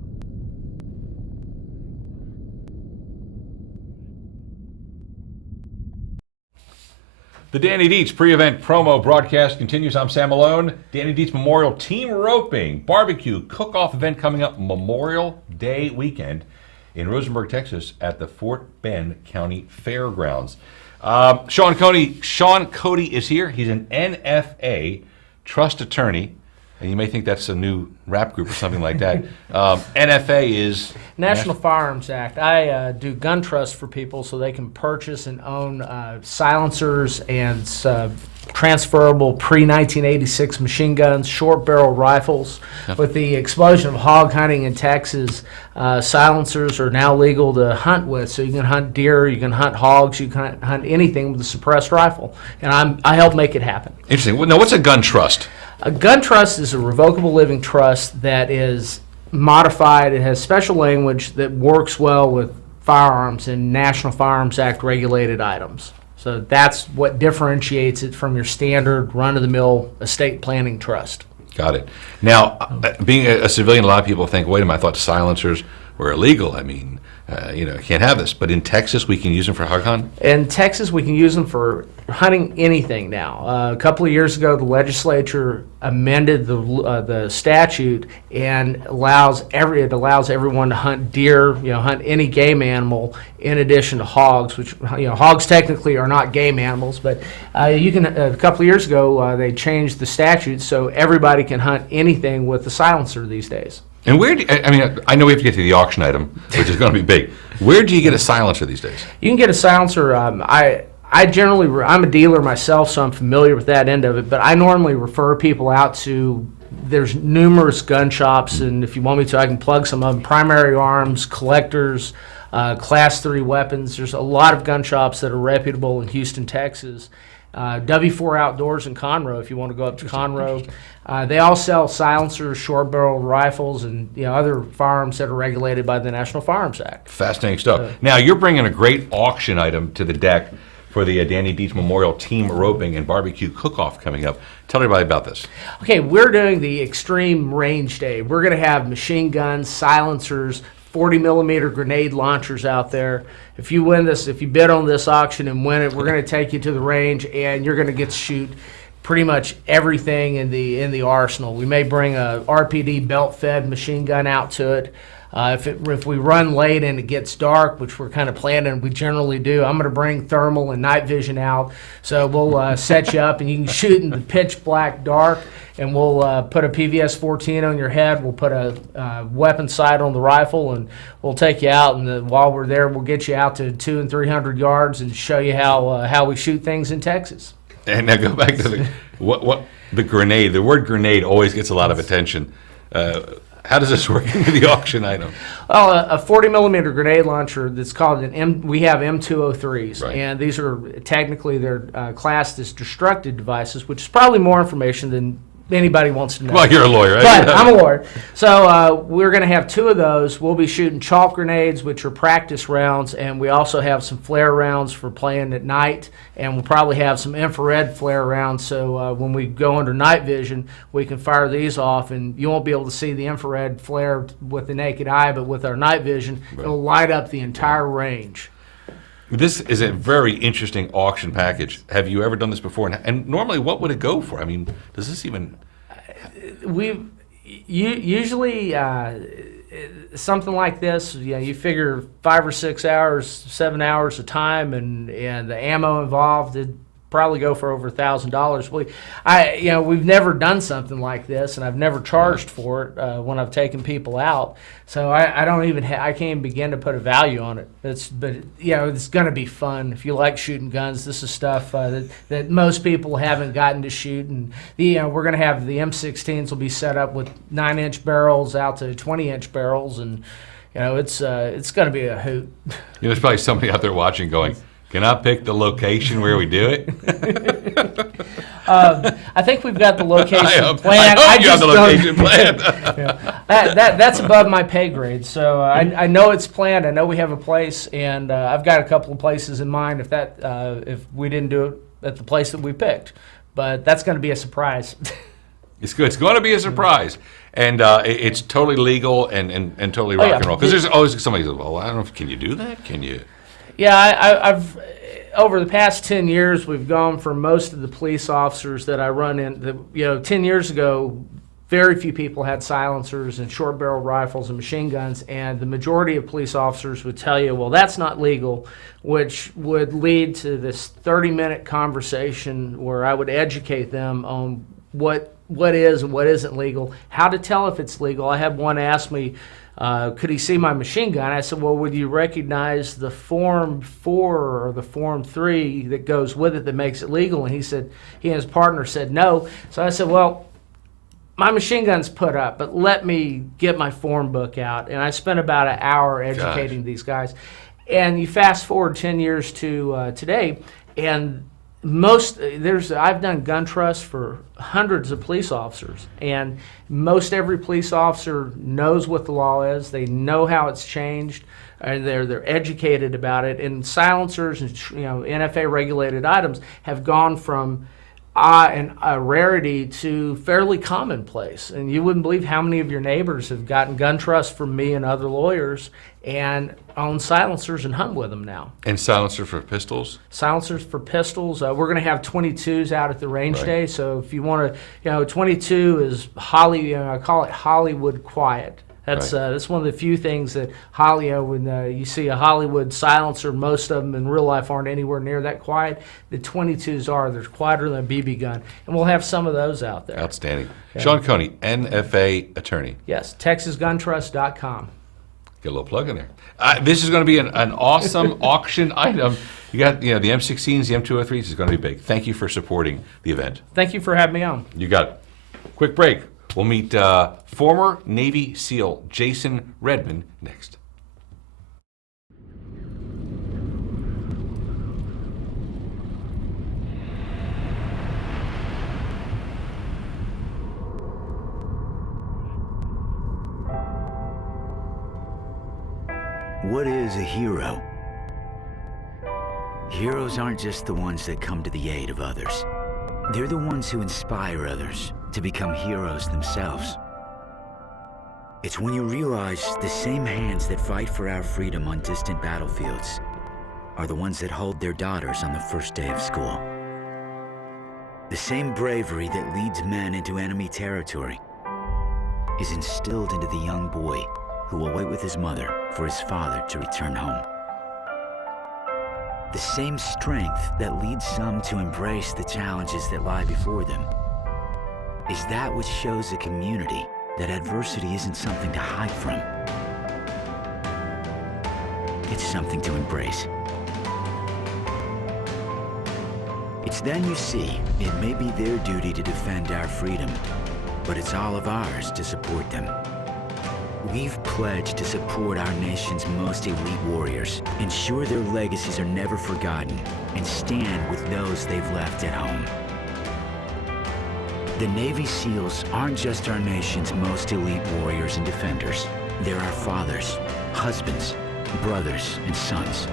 The Danny Dietz pre-event promo broadcast continues. I'm Sam Malone. Danny Dietz Memorial Team Roping Barbecue Cook-Off event coming up Memorial Day weekend in Rosenberg, Texas at the Fort Bend County Fairgrounds. Sean Cody is here. He's an NFA trust attorney. And you may think that's a new rap group or something like that. NFA is... National Firearms Act. I do gun trusts for people so they can purchase and own silencers and transferable pre-1986 machine guns, short barrel rifles. Yep. With the explosion of hog hunting in Texas, silencers are now legal to hunt with. So you can hunt deer, you can hunt hogs, you can hunt anything with a suppressed rifle. And I help make it happen. Interesting. Now, what's a gun trust? A gun trust is a revocable living trust that is modified. It has special language that works well with firearms and National Firearms Act regulated items. So that's what differentiates it from your standard run-of-the-mill estate planning trust. Got it. Now, being a civilian, a lot of people think, wait a minute, I thought silencers were illegal. I mean, can't have this. But in Texas, we can use them for hog hunt? In Texas, we can use them for hunting anything now. A couple of years ago, the legislature amended the statute and allows everyone to hunt deer, hunt any game animal in addition to hogs, which hogs technically are not game animals, but you can. A couple of years ago, they changed the statute so everybody can hunt anything with a silencer these days. And where do I know we have to get to the auction item, which is going to be big. Where do you get a silencer these days? You can get a silencer. I generally, I'm a dealer myself, so I'm familiar with that end of it, but I normally refer people out to, there's numerous gun shops, and if you want me to, I can plug some of them. Primary Arms, Collectors, Class 3 Weapons. There's a lot of gun shops that are reputable in Houston, Texas. W4 Outdoors in Conroe, if you want to go up to Conroe. They all sell silencers, short barrel rifles, and other firearms that are regulated by the National Firearms Act. Fascinating stuff. Now, you're bringing a great auction item to the deck for the Danny Dietz Memorial Team Roping and Barbecue Cook-Off coming up. Tell everybody about this. Okay, we're doing the Extreme Range Day. We're going to have machine guns, silencers, 40 millimeter grenade launchers out there. If you win this, if you bid on this auction and win it, we're going to take you to the range, and you're going to get to shoot pretty much everything in the arsenal. We may bring a RPD belt-fed machine gun out to it. If we run late and it gets dark, which we're kind of planning, we generally do, I'm going to bring thermal and night vision out. So we'll set you up, and you can shoot in the pitch black dark, and we'll put a PVS-14 on your head. We'll put a weapon sight on the rifle, and we'll take you out. And while we're there, we'll get you out to 200 and 300 yards and show you how we shoot things in Texas. And now go back to the grenade. The word grenade always gets a lot of attention. How does this work into the auction item? Well, a 40 millimeter grenade launcher that's called we have M203s, right. And these are technically they're classed as destructive devices, which is probably more information than anybody wants to know. Well, you're a lawyer, right? But I'm a lawyer. So we're going to have 2 of those. We'll be shooting chalk grenades, which are practice rounds, and we also have some flare rounds for playing at night, and we'll probably have some infrared flare rounds, so when we go under night vision, we can fire these off, and you won't be able to see the infrared flare with the naked eye, but with our night vision, it'll light up the entire range. This is a very interesting auction package. Have you ever done this before? And normally, what would it go for? I mean, does this even... Usually something like this, you figure 5 or 6 hours, 7 hours of time, and the ammo involved, it'd probably go for over $1,000. We've never done something like this, and I've never charged for it when I've taken people out. So I don't even I can't even begin to put a value on it. It's going to be fun. If you like shooting guns, this is stuff that most people haven't gotten to shoot. And we're going to have the M16s will be set up with 9-inch barrels out to 20-inch barrels, and it's going to be a hoot. There's probably somebody out there watching going, can I pick the location where we do it? I think we've got the location I planned. hope you have the location planned. That's above my pay grade. So I know it's planned. I know we have a place, and I've got a couple of places in mind if we didn't do it at the place that we picked. But that's going to be a surprise. It's good. It's going to be a surprise. And it's totally legal and totally rock and roll. Because there's always somebody who says, well, I don't know, can you do that? Can you? Yeah, I've over the past 10 years, we've gone for most of the police officers that I run in. 10 years ago, very few people had silencers and short barrel rifles and machine guns, and the majority of police officers would tell you, well, that's not legal, which would lead to this 30-minute conversation where I would educate them on what is and what isn't legal, how to tell if it's legal. I had one ask me, could he see my machine gun? I said, well, would you recognize the Form 4 or the Form 3 that goes with it that makes it legal? And he and his partner said no. So I said, well, my machine gun's put up, but let me get my form book out. And I spent about an hour educating these guys. And you fast forward 10 years to today, and I've done gun trusts for hundreds of police officers, and most every police officer knows what the law is. They know how it's changed, and they're educated about it. And silencers and NFA regulated items have gone from a rarity to fairly commonplace. And you wouldn't believe how many of your neighbors have gotten gun trusts from me and other lawyers and own silencers and hunt with them now. And silencer for pistols? Silencers for pistols. We're going to have 22s out at the range Right. day. So if you want to, 22 is I call it Hollywood quiet. That's Right. That's one of the few things that when you see a Hollywood silencer, most of them in real life aren't anywhere near that quiet. The 22s are. They're quieter than a BB gun. And we'll have some of those out there. Outstanding. Sean Coney, NFA attorney. Yes, TexasGunTrust.com. Get a little plug in there. This is going to be an awesome auction item. You got the M16s, the M203s is going to be big. Thank you for supporting the event. Thank you for having me on. You got it. Quick break. We'll meet former Navy SEAL Jason Redman next. What is a hero? Heroes aren't just the ones that come to the aid of others. They're the ones who inspire others to become heroes themselves. It's when you realize the same hands that fight for our freedom on distant battlefields are the ones that hold their daughters on the first day of school. The same bravery that leads men into enemy territory is instilled into the young boy who will wait with his mother for his father to return home. The same strength that leads some to embrace the challenges that lie before them is that which shows a community that adversity isn't something to hide from. It's something to embrace. It's then you see it may be their duty to defend our freedom, but it's all of ours to support them. We've pledged to support our nation's most elite warriors, ensure their legacies are never forgotten, and stand with those they've left at home. The Navy SEALs aren't just our nation's most elite warriors and defenders. They're our fathers, husbands, brothers, and sons.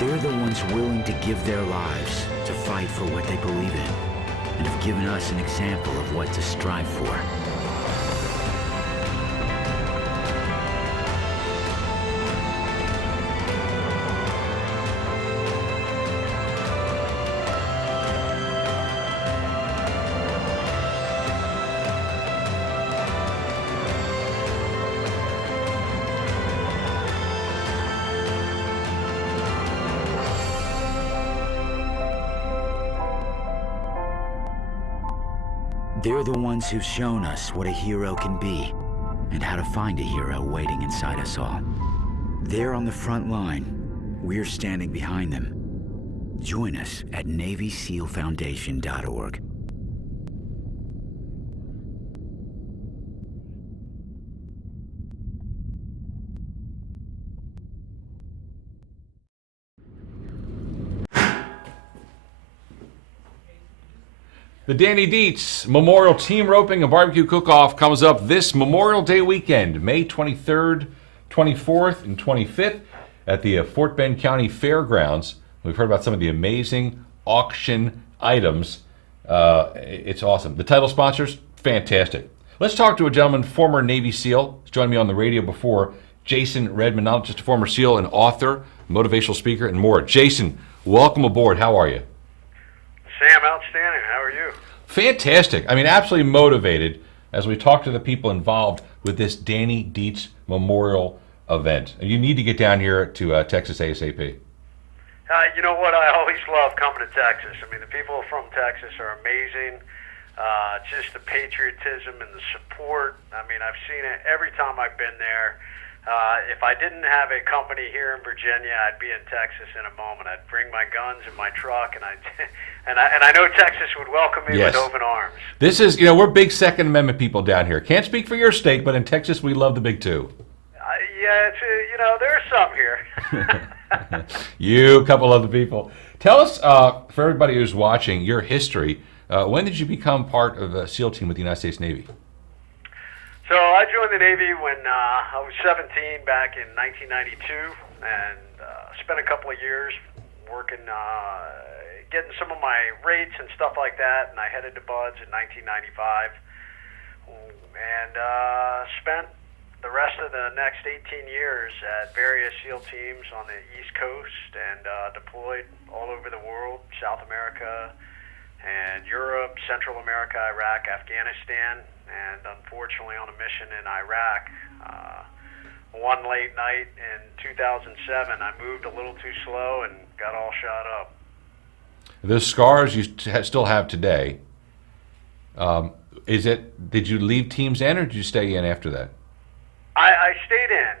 They're the ones willing to give their lives to fight for what they believe in, and have given us an example of what to strive for. They're the ones who've shown us what a hero can be and how to find a hero waiting inside us all. They're on the front line. We're standing behind them. Join us at NavySealFoundation.org. The Danny Dietz Memorial Team Roping and Barbecue Cook-Off comes up this Memorial Day weekend, May 23rd, 24th, and 25th at the Fort Bend County Fairgrounds. We've heard about some of the amazing auction items. It's awesome. The title sponsors, fantastic. Let's talk to a gentleman, former Navy SEAL. He's joined me on the radio before, Jason Redman, not just a former SEAL, an author, motivational speaker, and more. Jason, welcome aboard. How are you? Sam, outstanding. How are you? Fantastic. I mean, absolutely motivated as we talk to the people involved with this Danny Dietz Memorial event. You need to get down here to Texas ASAP. You know what? I always love coming to Texas. I mean, the people from Texas are amazing. Just the patriotism and the support. I mean, I've seen it every time I've been there. If I didn't have a company here in Virginia, I'd be in Texas in a moment. I'd bring my guns and my truck, and I know Texas would welcome me with open arms. This is, we're big Second Amendment people down here. Can't speak for your state, but in Texas, we love the big two. Yeah, it's, there's some here. You, a couple other people. Tell us, for everybody who's watching, your history. When did you become part of a SEAL team with the United States Navy? So I joined the Navy when I was 17 back in 1992, and spent a couple of years working, getting some of my rates and stuff like that, and I headed to BUD/S in 1995, and spent the rest of the next 18 years at various SEAL teams on the East Coast, and deployed all over the world, South America, and Europe, Central America, Iraq, Afghanistan, and unfortunately on a mission in Iraq. One late night in 2007, I moved a little too slow and got all shot up. The scars you still have today, did you leave teams in or did you stay in after that? I stayed in.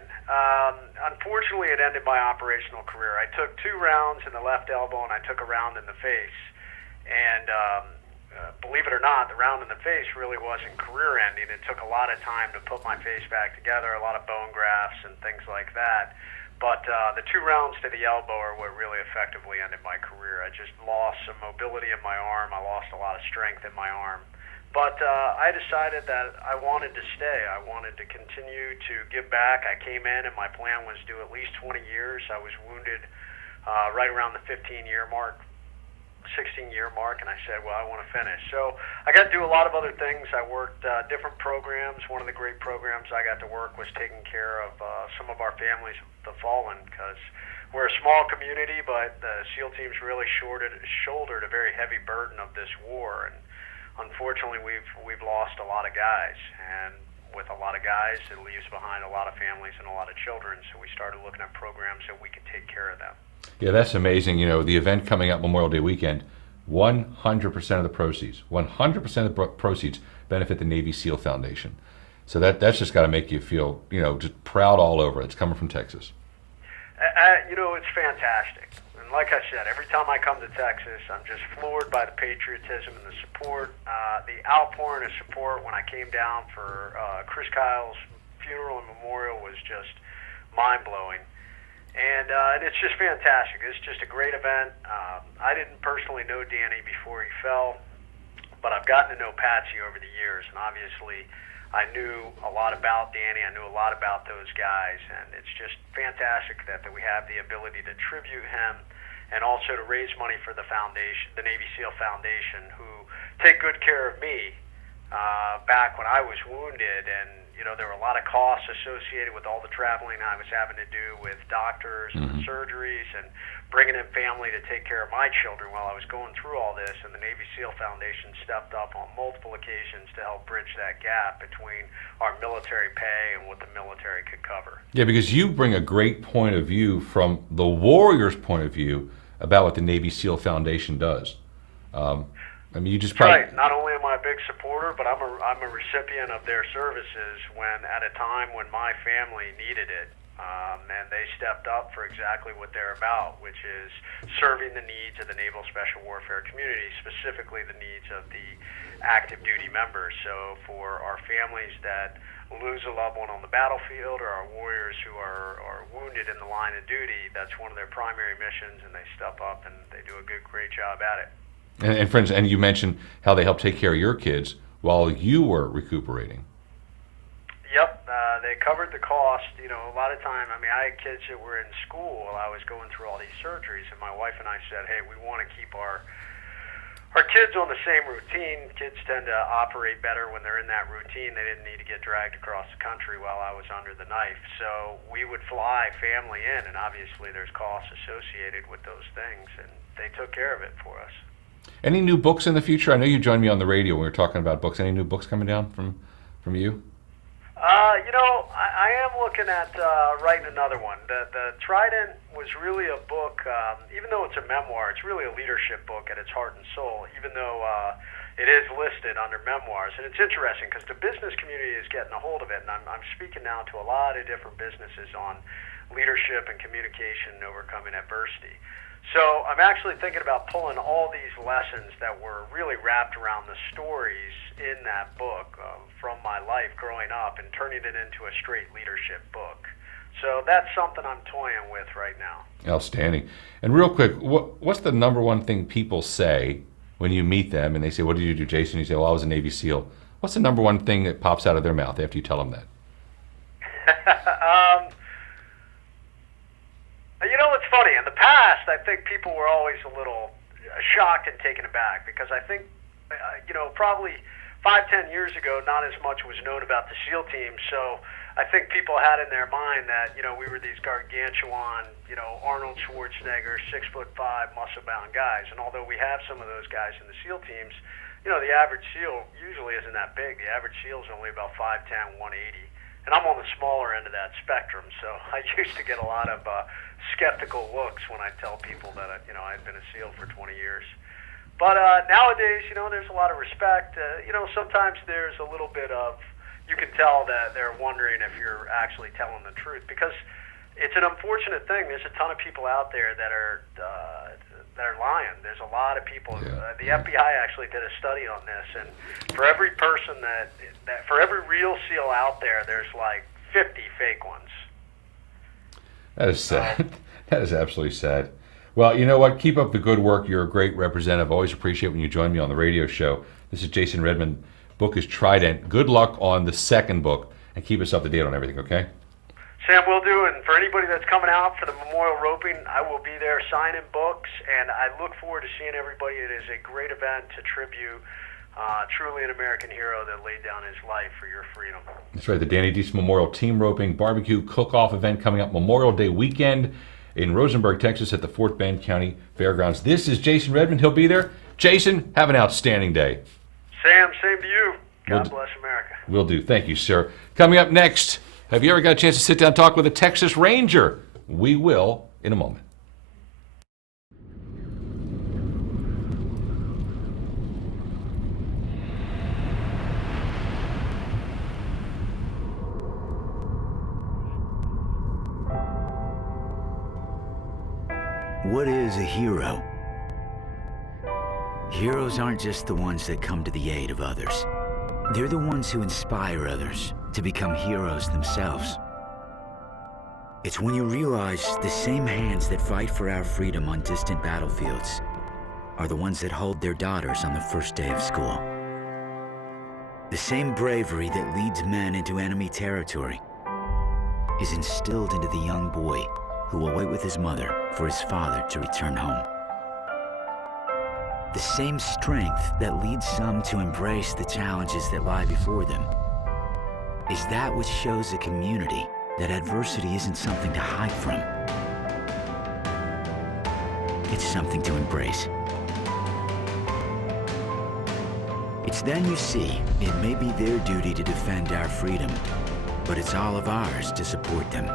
Unfortunately, it ended my operational career. I took 2 rounds in the left elbow and I took a round in the face. And believe it or not, the round in the face really wasn't career ending. It took a lot of time to put my face back together, a lot of bone grafts and things like that. But the 2 rounds to the elbow are what really effectively ended my career. I just lost some mobility in my arm. I lost a lot of strength in my arm. But I decided that I wanted to stay. I wanted to continue to give back. I came in and my plan was to do at least 20 years. I was wounded right around the 15-year mark, 16-year mark, and I said, well, I want to finish. So I got to do a lot of other things. I worked different programs. One of the great programs I got to work was taking care of some of our families, the fallen, because we're a small community, but the SEAL teams really shouldered a very heavy burden of this war. And unfortunately, we've lost a lot of guys, and with a lot of guys, it leaves behind a lot of families and a lot of children. So we started looking at programs that we could take care of them. Yeah, that's amazing. You know, the event coming up Memorial Day weekend, 100% of the proceeds, 100% of the proceeds benefit the Navy SEAL Foundation. So that's just got to make you feel, you know, just proud all over. It's coming from Texas. You know, it's fantastic. And like I said, every time I come to Texas, I'm just floored by the patriotism and the support. The outpouring of support when I came down for Chris Kyle's funeral and memorial was just mind-blowing. And it's just fantastic. It's just a great event. I didn't personally know Danny before he fell, but I've gotten to know Patsy over the years. And obviously, I knew a lot about Danny. I knew a lot about those guys. And it's just fantastic that we have the ability to tribute him and also to raise money for the foundation, the Navy SEAL Foundation, who take good care of me back when I was wounded. And you know, there were a lot of costs associated with all the traveling I was having to do with doctors and the surgeries and bringing in family to take care of my children while I was going through all this. And the Navy SEAL Foundation stepped up on multiple occasions to help bridge that gap between our military pay and what the military could cover. Yeah, because you bring a great point of view from the warrior's point of view about what the Navy SEAL Foundation does. I mean, you just probably... Right. Not only am I a big supporter, but I'm a recipient of their services at a time when my family needed it. And they stepped up for exactly what they're about, which is serving the needs of the Naval Special Warfare community, specifically the needs of the active duty members. So for our families that lose a loved one on the battlefield or our warriors who are wounded in the line of duty, that's one of their primary missions, and they step up and they do a great job at it. And friends, and you mentioned how they helped take care of your kids while you were recuperating. Yep, they covered the cost. You know, a lot of time, I mean, I had kids that were in school while I was going through all these surgeries, and my wife and I said, hey, we want to keep our kids on the same routine. Kids tend to operate better when they're in that routine. They didn't need to get dragged across the country while I was under the knife. So we would fly family in, and obviously there's costs associated with those things, and they took care of it for us. Any new books in the future? I know you joined me on the radio when we were talking about books. Any new books coming down from you? You know, I am looking at writing another one. The Trident was really a book, even though it's a memoir, it's really a leadership book at its heart and soul, even though it is listed under memoirs. And it's interesting because the business community is getting a hold of it, and I'm speaking now to a lot of different businesses on leadership and communication and overcoming adversity. So I'm actually thinking about pulling all these lessons that were really wrapped around the stories in that book from my life growing up and turning it into a straight leadership book. So that's something I'm toying with right now. Outstanding. And real quick, what's the number one thing people say when you meet them and they say, what did you do, Jason? You say, well, I was a Navy SEAL. What's the number one thing that pops out of their mouth after you tell them that? You know, it's funny. In the past, I think people were always a little shocked and taken aback because I think, you know, probably 5-10 years ago, not as much was known about the SEAL team. So I think people had in their mind that, you know, we were these gargantuan, you know, Arnold Schwarzenegger, 6'5", muscle-bound guys. And although we have some of those guys in the SEAL teams, you know, the average SEAL usually isn't that big. The average SEAL is only about 5'10", 180. And I'm on the smaller end of that spectrum, so I used to get a lot of skeptical looks when I tell people that, you know, I've been a SEAL for 20 years. But nowadays, you know, there's a lot of respect. You know, sometimes there's a little bit of you can tell that they're wondering if you're actually telling the truth, because it's an unfortunate thing. There's a ton of people out there that are lying. There's a lot of people. The FBI actually did a study on this, and for every person for every real SEAL out there, there's like 50 fake ones. That is sad. That is absolutely sad. Well, you know what? Keep up the good work. You're a great representative. Always appreciate when you join me on the radio show. This is Jason Redmond. Book is Trident. Good luck on the second book, and keep us up to date on everything, okay? Sam, will do. And for anybody that's coming out for the memorial roping, I will be there signing books, and I look forward to seeing everybody. It is a great event to tribute truly an American hero that laid down his life for your freedom. That's right. The Danny Dietz Memorial Team Roping Barbecue Cook-Off event coming up Memorial Day weekend in Rosenberg, Texas at the Fort Bend County Fairgrounds. This is Jason Redmond. He'll be there. Jason, have an outstanding day. Sam, same to you. God bless America. Will do. Thank you, sir. Coming up next, have you ever got a chance to sit down and talk with a Texas Ranger? We will in a moment. What is a hero? Heroes aren't just the ones that come to the aid of others. They're the ones who inspire others to become heroes themselves. It's when you realize the same hands that fight for our freedom on distant battlefields are the ones that hold their daughters on the first day of school. The same bravery that leads men into enemy territory is instilled into the young boy who will wait with his mother for his father to return home. The same strength that leads some to embrace the challenges that lie before them is that which shows a community that adversity isn't something to hide from. It's something to embrace. It's then you see it may be their duty to defend our freedom, but it's all of ours to support them.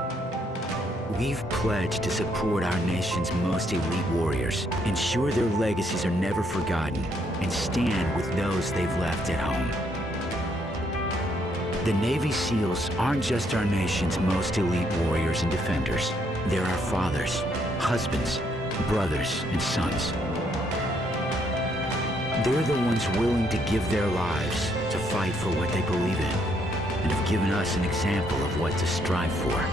We've pledged to support our nation's most elite warriors, ensure their legacies are never forgotten, and stand with those they've left at home. The Navy SEALs aren't just our nation's most elite warriors and defenders. They're our fathers, husbands, brothers, and sons. They're the ones willing to give their lives to fight for what they believe in, and have given us an example of what to strive for.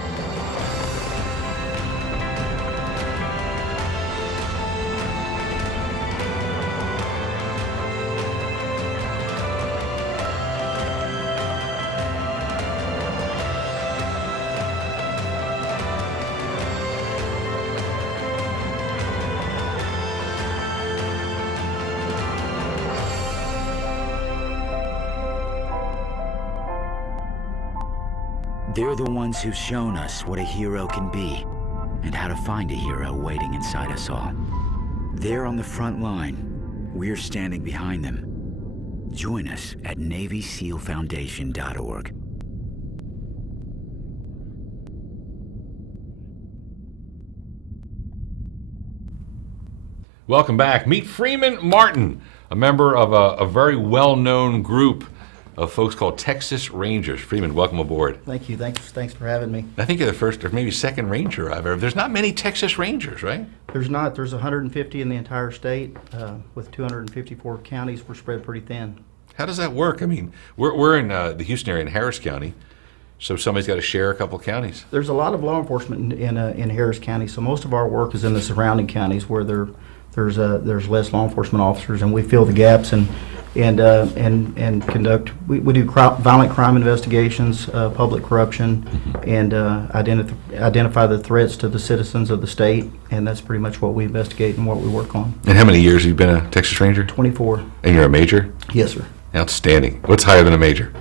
They're the ones who've shown us what a hero can be and how to find a hero waiting inside us all. They're on the front line. We're standing behind them. Join us at NavySealFoundation.org. Welcome back. Meet Freeman Martin, a member of a very well-known group of folks called Texas Rangers. Freeman, welcome aboard. Thank you. Thanks for having me. I think you're the first or maybe second Ranger I've ever. There's not many Texas Rangers, right? There's not. There's 150 in the entire state. With 254 counties, we're spread pretty thin. How does that work? I mean, we're in the Houston area in Harris County, so somebody's got to share a couple counties. There's a lot of law enforcement in Harris County, so most of our work is in the surrounding counties where there's less law enforcement officers, and we fill the gaps and conduct. We do violent crime investigations, public corruption, and identify the threats to the citizens of the state, and that's pretty much what we investigate and what we work on. And how many years have you been a Texas Ranger? 24. And you're a major? Yes, sir. Outstanding. What's higher than a major?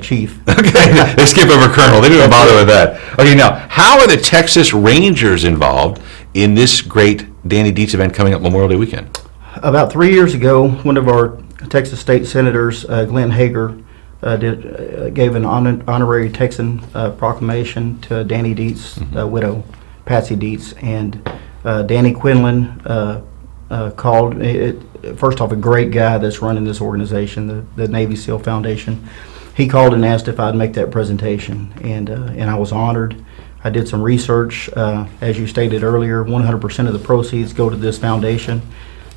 Chief. Okay, they skip over colonel. They didn't bother with that. Okay, now, how are the Texas Rangers involved in this great Danny Dietz event coming up Memorial Day weekend? About 3 years ago, one of our Texas state senators, Glenn Hager, gave an honorary Texan proclamation to Danny Dietz' widow, Patsy Dietz, and Danny Quinlan called it, first off, a great guy that's running this organization, the Navy SEAL Foundation. he called and asked if I'd make that presentation, and I was honored. I did some research. As you stated earlier, 100% of the proceeds go to this foundation.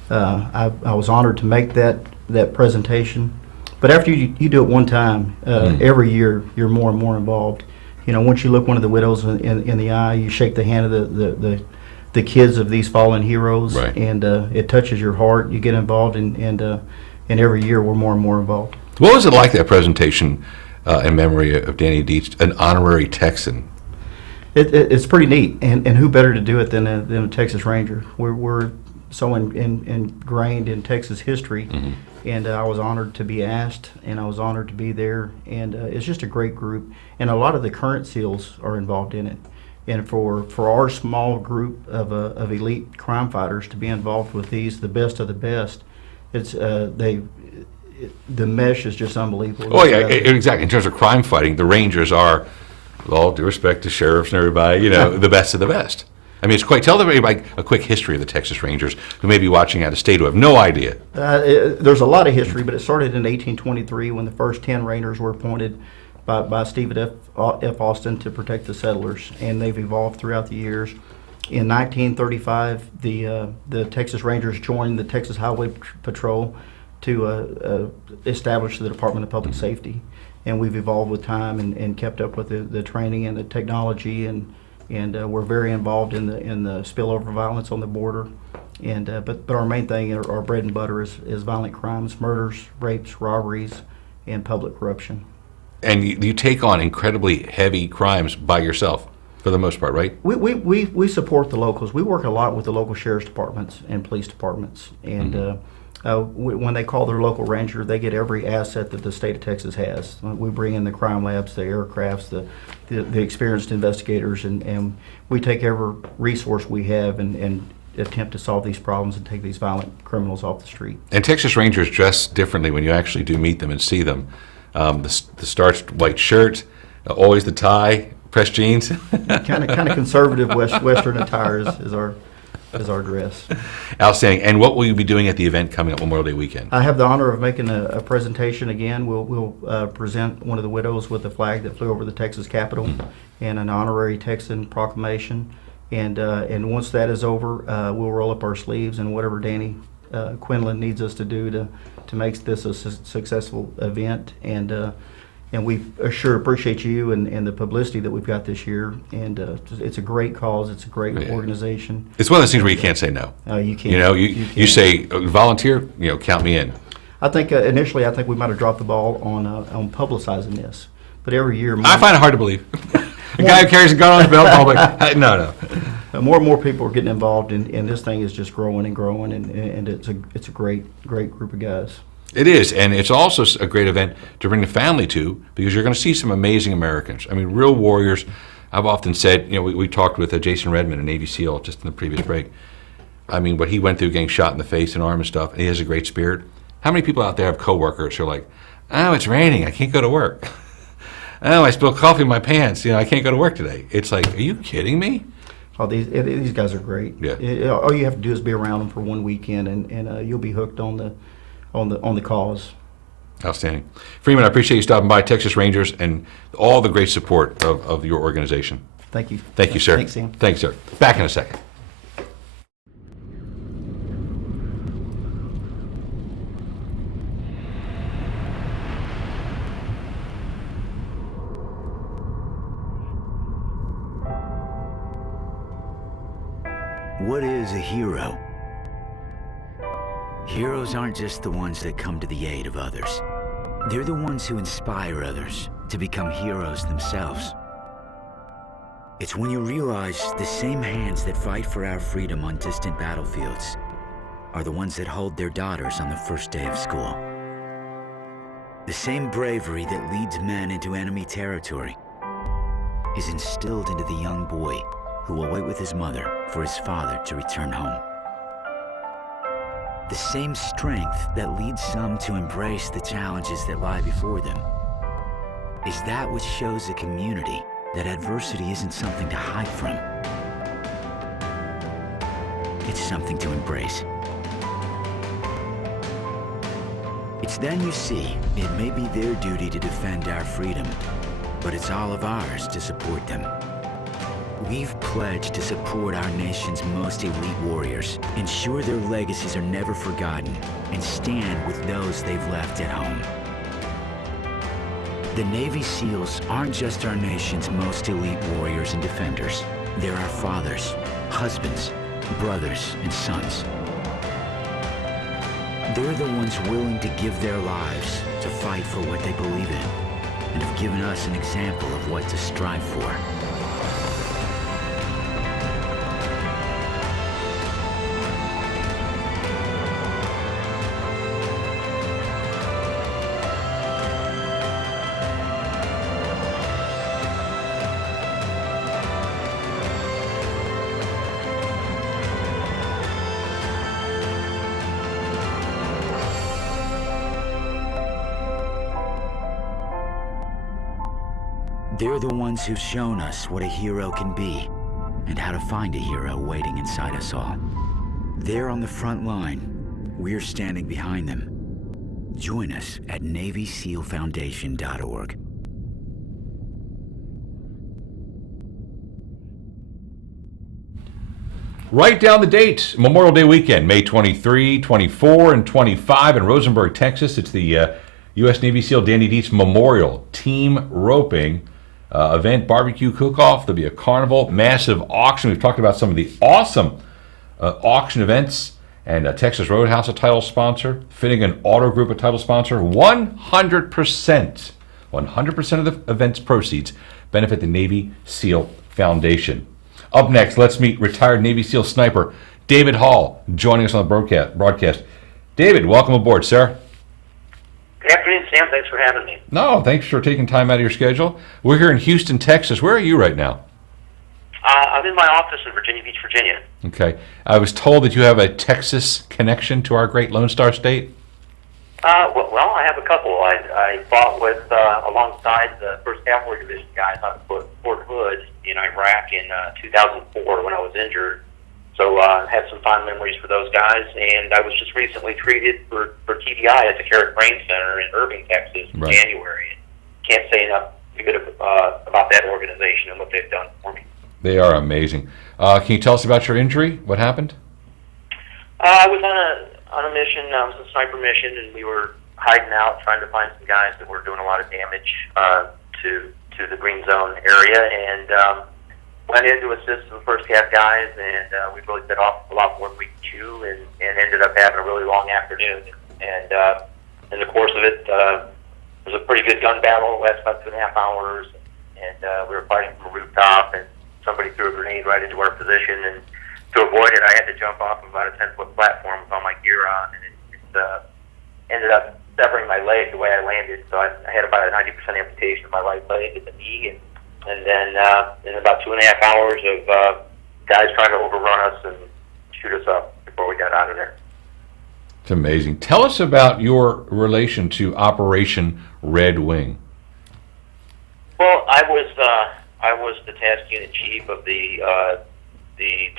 I was honored to make that presentation. But after you do it one time, every year you're more and more involved. You know, once you look one of the widows in the eye, you shake the hand of the kids of these fallen heroes, Right. and it touches your heart. You get involved, and every year we're more and more involved. What was it like, that presentation in memory of Danny Dietz, an honorary Texan? It's pretty neat, and who better to do it than a Texas Ranger? We're so ingrained in Texas history, and I was honored to be asked, and I was honored to be there, and it's just a great group, and a lot of the current SEALs are involved in it, and for our small group of elite crime fighters to be involved with the best of the best, it's the mesh is just unbelievable. Oh yeah, exactly. In terms of crime fighting, the Rangers are, with all due respect to sheriffs and everybody, the best of the best. I mean, tell everybody a quick history of the Texas Rangers who may be watching out of state who have no idea. There's a lot of history, but it started in 1823 when the first 10 Rangers were appointed by Stephen F. Austin to protect the settlers, and they've evolved throughout the years. In 1935, the Texas Rangers joined the Texas Highway Patrol to establish the Department of Public Safety, and we've evolved with time and kept up with the training and the technology, and we're very involved in the spillover violence on the border, but our main thing, our bread and butter is violent crimes, murders, rapes, robberies, and public corruption. And you take on incredibly heavy crimes by yourself, for the most part, right? We support the locals. We work a lot with the local sheriff's departments and police departments, and when they call their local ranger, they get every asset that the state of Texas has. We bring in the crime labs, the aircrafts, the experienced investigators, and we take every resource we have and attempt to solve these problems and take these violent criminals off the street. And Texas Rangers dress differently when you actually do meet them and see them. The starched white shirt, always the tie, pressed jeans. kind of conservative Western attire is our dress. Outstanding. And what will you be doing at the event coming up Memorial Day weekend? I have the honor of making a presentation again. We'll present one of the widows with the flag that flew over the Texas Capitol and an honorary Texan proclamation. And once that is over, we'll roll up our sleeves and whatever Danny Quinlan needs us to do to make this a successful event. And we sure appreciate you and the publicity that we've got this year. And it's a great cause. It's a great organization. It's one of those things where you can't say no. You can't. You say volunteer. Count me in. I think initially, we might have dropped the ball on publicizing this, but every year I find it hard to believe. A guy who carries a gun on his belt, public. No. More and more people are getting involved, and this thing is just growing and growing, and it's a great group of guys. It is, and it's also a great event to bring the family to, because you're going to see some amazing Americans. I mean, real warriors. I've often said, we talked with Jason Redmond, a Navy SEAL, just in the previous break. I mean, what he went through, getting shot in the face and arm and stuff, and he has a great spirit. How many people out there have coworkers who are like, oh, it's raining, I can't go to work. Oh, I spilled coffee in my pants, I can't go to work today. It's like, are you kidding me? Oh, these guys are great. Yeah. All you have to do is be around them for one weekend, and you'll be hooked on the cause. Outstanding. Freeman, I appreciate you stopping by, Texas Rangers, and all the great support of your organization. Thank you. Thank you, sir. Thanks, Sam. Thanks, sir. Back in a second. What is a hero? Heroes aren't just the ones that come to the aid of others. They're the ones who inspire others to become heroes themselves. It's when you realize the same hands that fight for our freedom on distant battlefields are the ones that hold their daughters on the first day of school. The same bravery that leads men into enemy territory is instilled into the young boy who will wait with his mother for his father to return home. The same strength that leads some to embrace the challenges that lie before them is that which shows a community that adversity isn't something to hide from. It's something to embrace. It's It's then you see it may be their duty to defend our freedom, but it's all of ours to support them. We've pledged to support our nation's most elite warriors, ensure their legacies are never forgotten, and stand with those they've left at home. The Navy SEALs aren't just our nation's most elite warriors and defenders. They're our fathers, husbands, brothers, and sons. They're the ones willing to give their lives to fight for what they believe in, and have given us an example of what to strive for. They're the ones who've shown us what a hero can be and how to find a hero waiting inside us all. They're on the front line. We're standing behind them. Join us at NavySealFoundation.org. Write down the dates. Memorial Day weekend, May 23, 24, and 25 in Rosenberg, Texas. It's the U.S. Navy SEAL Danny Dietz Memorial Team Roping event, barbecue cook-off. There'll be a carnival, massive auction. We've talked about some of the awesome auction events, and Texas Roadhouse, a title sponsor. Finnegan Auto Group, a title sponsor. 100% of the event's proceeds benefit the Navy SEAL Foundation. Up next, let's meet retired Navy SEAL sniper David Hall, joining us on the broadcast. David, welcome aboard, sir. Good afternoon, Sam. Thanks for having me. No, thanks for taking time out of your schedule. We're here in Houston, Texas. Where are you right now? I'm in my office in Virginia Beach, Virginia. Okay. I was told that you have a Texas connection to our great Lone Star State. Well, I have a couple. I fought with alongside the 1st Cavalry Division guys out of Fort Hood in Iraq in 2004 when I was injured. So I had some fond memories for those guys, and I was just recently treated for TBI at the Carrick Brain Center in Irving, Texas in January. Can't say enough good about that organization and what they've done for me. They are amazing. Can you tell us about your injury? What happened? I was on a mission. I was a sniper mission, and we were hiding out trying to find some guys that were doing a lot of damage to the green zone area, and went in to assist the 1st Cav guys, and we really bit off a lot more than we could chew, and ended up having a really long afternoon. And in the course of it, it was a pretty good gun battle. It lasted about 2.5 hours, and we were fighting from a rooftop, and somebody threw a grenade right into our position, and to avoid it, I had to jump off of about a 10-foot platform with all my gear on, and it ended up severing my leg the way I landed. So I had about a 90% amputation of my right leg at the knee, and then in about 2.5 hours of guys trying to overrun us and shoot us up before we got out of there. It's amazing. Tell us about your relation to Operation Red Wing. Well, I was the task unit chief of the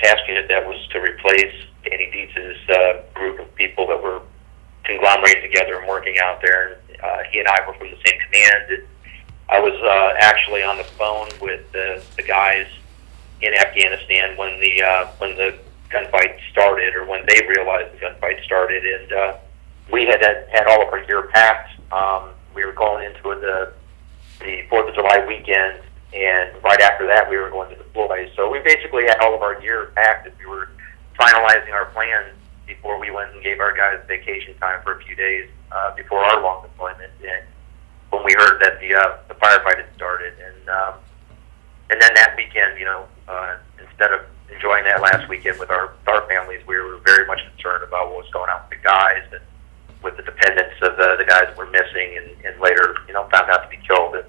task unit that was to replace Danny Dietz's group of people that were conglomerated together and working out there. He and I were from the same command. And I was actually on the phone with the guys in Afghanistan when the gunfight started, or when they realized the gunfight started, and we had all of our gear packed. We were going into the 4th of July weekend, and right after that we were going to deploy. So we basically had all of our gear packed, and we were finalizing our plans before we went and gave our guys vacation time for a few days before our long deployment. And when we heard that the firefight had started, and then that weekend, instead of enjoying that last weekend with our families, we were very much concerned about what was going on with the guys and with the dependents of the guys that were missing, and later, found out to be killed. And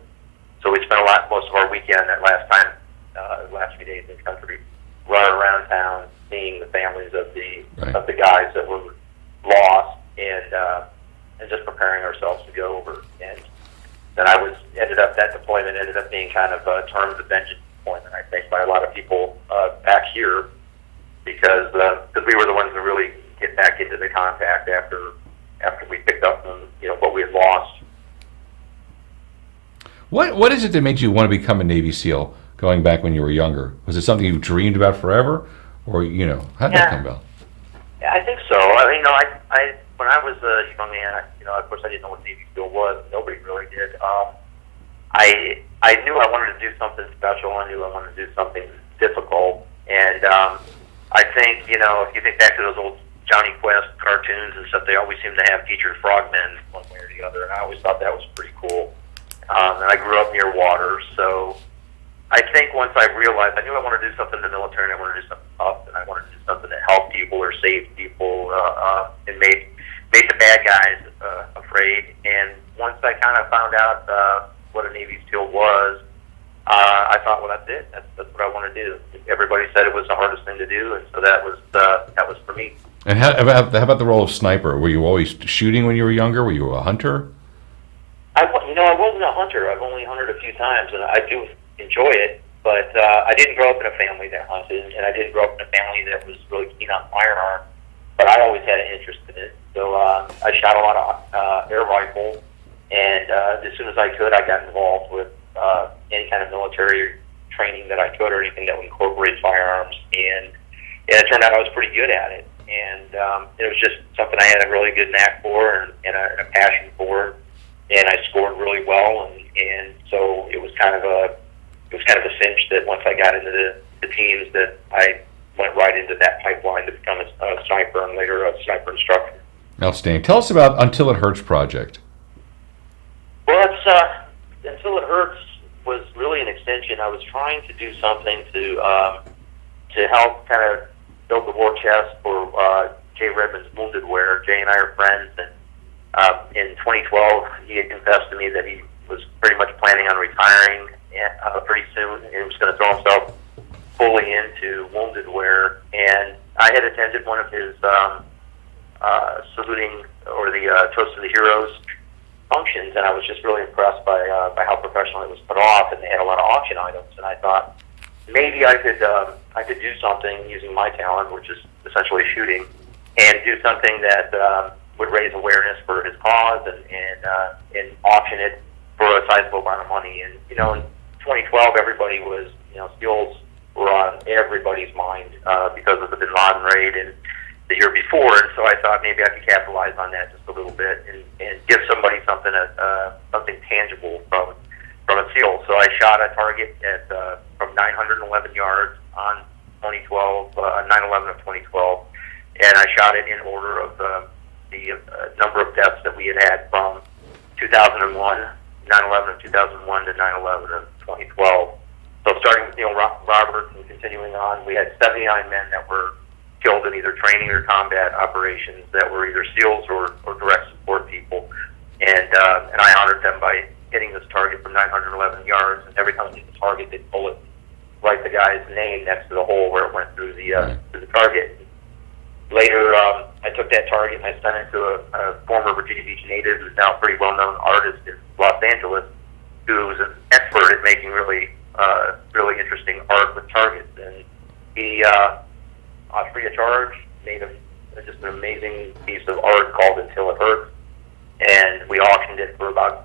so we spent most of our weekend that last few days in the country, running around town, seeing the families of the guys that were lost, and just preparing ourselves to go over. And then that deployment ended up being kind of termed the vengeance deployment, I think, by a lot of people back here, because we were the ones to really get back into the contact after after we picked up what we had lost. What is it that made you want to become a Navy SEAL going back when you were younger? Was it something you dreamed about forever, or how did that come about? Yeah, I think so. I when I was a young man, of course I didn't know what Navy SEAL was. Nobody really did. I knew I wanted to do something special. I knew I wanted to do something difficult. And I think, if you think back to those old Johnny Quest cartoons and stuff, they always seem to have teacher frogmen one way or the other. And I always thought that was pretty cool. And I grew up near water, so I think once I realized, I knew I wanted to do something in the military, and I wanted to do something tough, and I wanted to do something that helped people or saved people, and made the bad guys afraid. And once I kind of found out what a Navy SEAL was, I thought, well, that's it. That's what I want to do. Everybody said it was the hardest thing to do, and so that was for me. And how about the role of sniper? Were you always shooting when you were younger? Were you a hunter? I wasn't a hunter. I've only hunted a few times, and I do enjoy it. But I didn't grow up in a family that hunted, and I didn't grow up in a family that was really keen on firearms. But I always had an interest in it. So I shot a lot of air rifle, and as soon as I could, I got involved with any kind of military training that I could, or anything that would incorporate firearms. And it turned out I was pretty good at it. And it was just something I had a really good knack for and a passion for. And I scored really well, and so it was kind of a cinch that once I got into the teams that I went right into that pipeline to become a sniper and later a sniper instructor. Outstanding. Tell us about Until It Hurts project. Well, Until It Hurts was really an extension. I was trying to do something to help kind of build the war chest for Jay Redmond's Wounded Wear. Jay and I are friends, and in 2012, he had confessed to me that he was pretty much planning on retiring pretty soon. He was going to throw himself fully into Wounded Wear, and I had attended one of his saluting or the Toast to the Heroes functions, and I was just really impressed by how professional it was put off, and they had a lot of auction items, and I thought maybe I could do something using my talent, which is essentially shooting, and do something that would raise awareness for his cause and auction it for a sizable amount of money. And in 2012, everybody was skills were on everybody's mind because of the Bin Laden raid and the year before. And so I thought maybe I could capitalize on that just a little bit and give somebody something tangible from a SEAL. So I shot a target at from 911 yards on 2012, 9/11 of 2012, and I shot it in order of the number of deaths that we had from 2001, 9/11 of 2001 to 9/11 of 2012. So starting with Neil Roberts and continuing on, we had 79 men that were killed in either training or combat operations that were either SEALs or direct support people. And I honored them by hitting this target from 911 yards. And every time I hit the target, they'd bullet write the guy's name next to the hole where it went through the target. Later, I took that target and I sent it to a former Virginia Beach native who's now a pretty well-known artist in Los Angeles, who's an expert at making really interesting art with targets. And he, free of charge, made just an amazing piece of art called Until It Hurts. And we auctioned it for right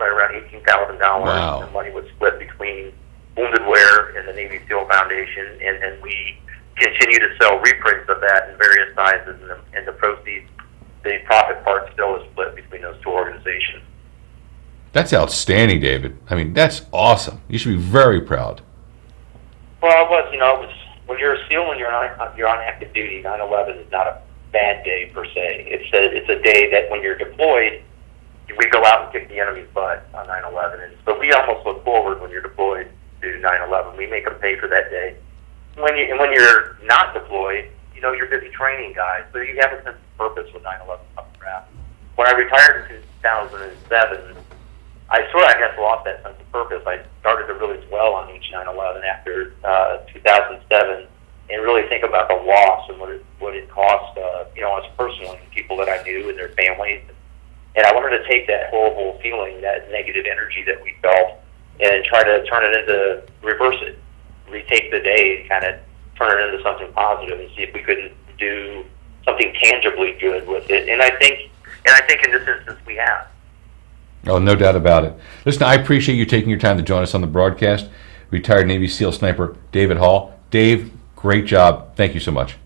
around $18,000. Wow. The money was split between Wounded Wear and the Navy SEAL Foundation, and we continue to sell reprints of that in various sizes, and the proceeds, the profit part still is split between those two organizations. That's outstanding, David. I mean, that's awesome. You should be very proud. Well, it was, when you're a SEAL and you're on active duty, 9/11 is not a bad day per se. It's a day that when you're deployed, we go out and kick the enemy's butt on 9/11, and so we almost look forward when you're deployed to 9/11. We make them pay for that day. When you're not deployed, you're busy training guys, so you have a sense of purpose with 9/11 coming around. When I retired in 2007, I lost that sense of purpose. I started to really dwell on each 9/11 after 2007, and really think about the loss and what it cost, us personally, people that I knew and their families. And I wanted to take that horrible feeling, that negative energy that we felt, and try to reverse it, retake the day, and kind of turn it into something positive, and see if we could do something tangibly good with it. And I think And I think in this instance we have. Oh, no doubt about it. Listen, I appreciate you taking your time to join us on the broadcast. Retired Navy SEAL sniper David Hall. Dave, great job. Thank you so much.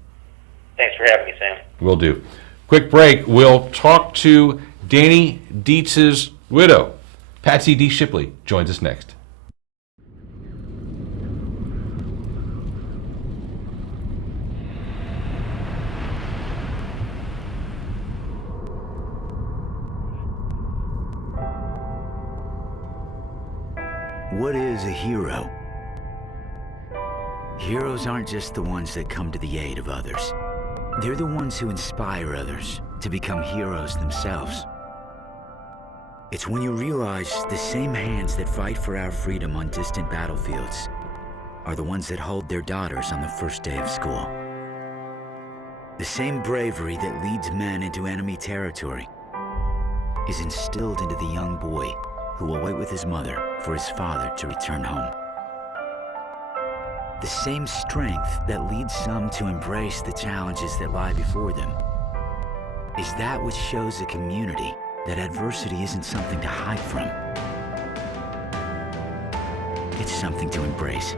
Thanks for having me, Sam. Will do. Quick break. We'll talk to Danny Dietz's widow. Patsy D. Shipley joins us next. What is a hero? Heroes aren't just the ones that come to the aid of others. They're the ones who inspire others to become heroes themselves. It's when you realize the same hands that fight for our freedom on distant battlefields are the ones that hold their daughters on the first day of school. The same bravery that leads men into enemy territory is instilled into the young boy who will wait with his mother for his father to return home. The same strength that leads some to embrace the challenges that lie before them is that which shows a community that adversity isn't something to hide from. It's something to embrace.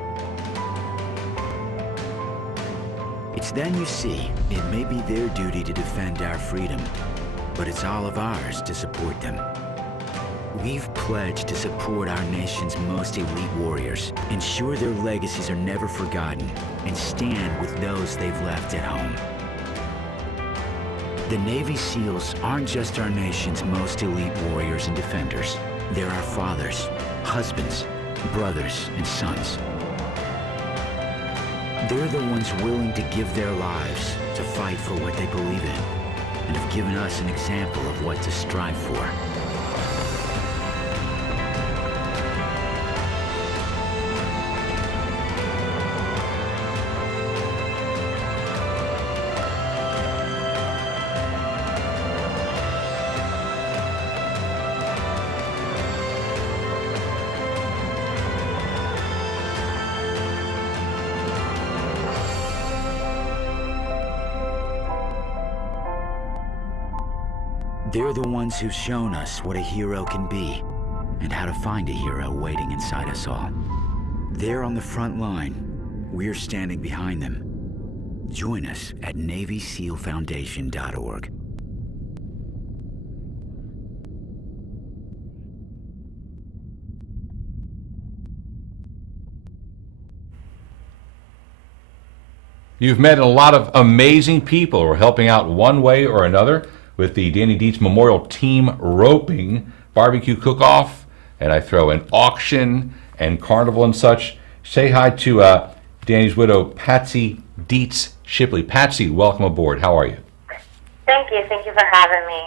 It's then you see it may be their duty to defend our freedom, but it's all of ours to support them. We've pledged to support our nation's most elite warriors, ensure their legacies are never forgotten, and stand with those they've left at home. The Navy SEALs aren't just our nation's most elite warriors and defenders. They're our fathers, husbands, brothers, and sons. They're the ones willing to give their lives to fight for what they believe in, and have given us an example of what to strive for. They're the ones who've shown us what a hero can be and how to find a hero waiting inside us all. They're on the front line. We're standing behind them. Join us at NavySealFoundation.org. You've met a lot of amazing people who are helping out one way or another with the Danny Dietz Memorial Team Roping Barbecue Cook-Off, and I throw an auction and carnival and such. Say hi to Danny's widow, Patsy Dietz Shipley. Patsy, welcome aboard. How are you? Thank you. Thank you for having me.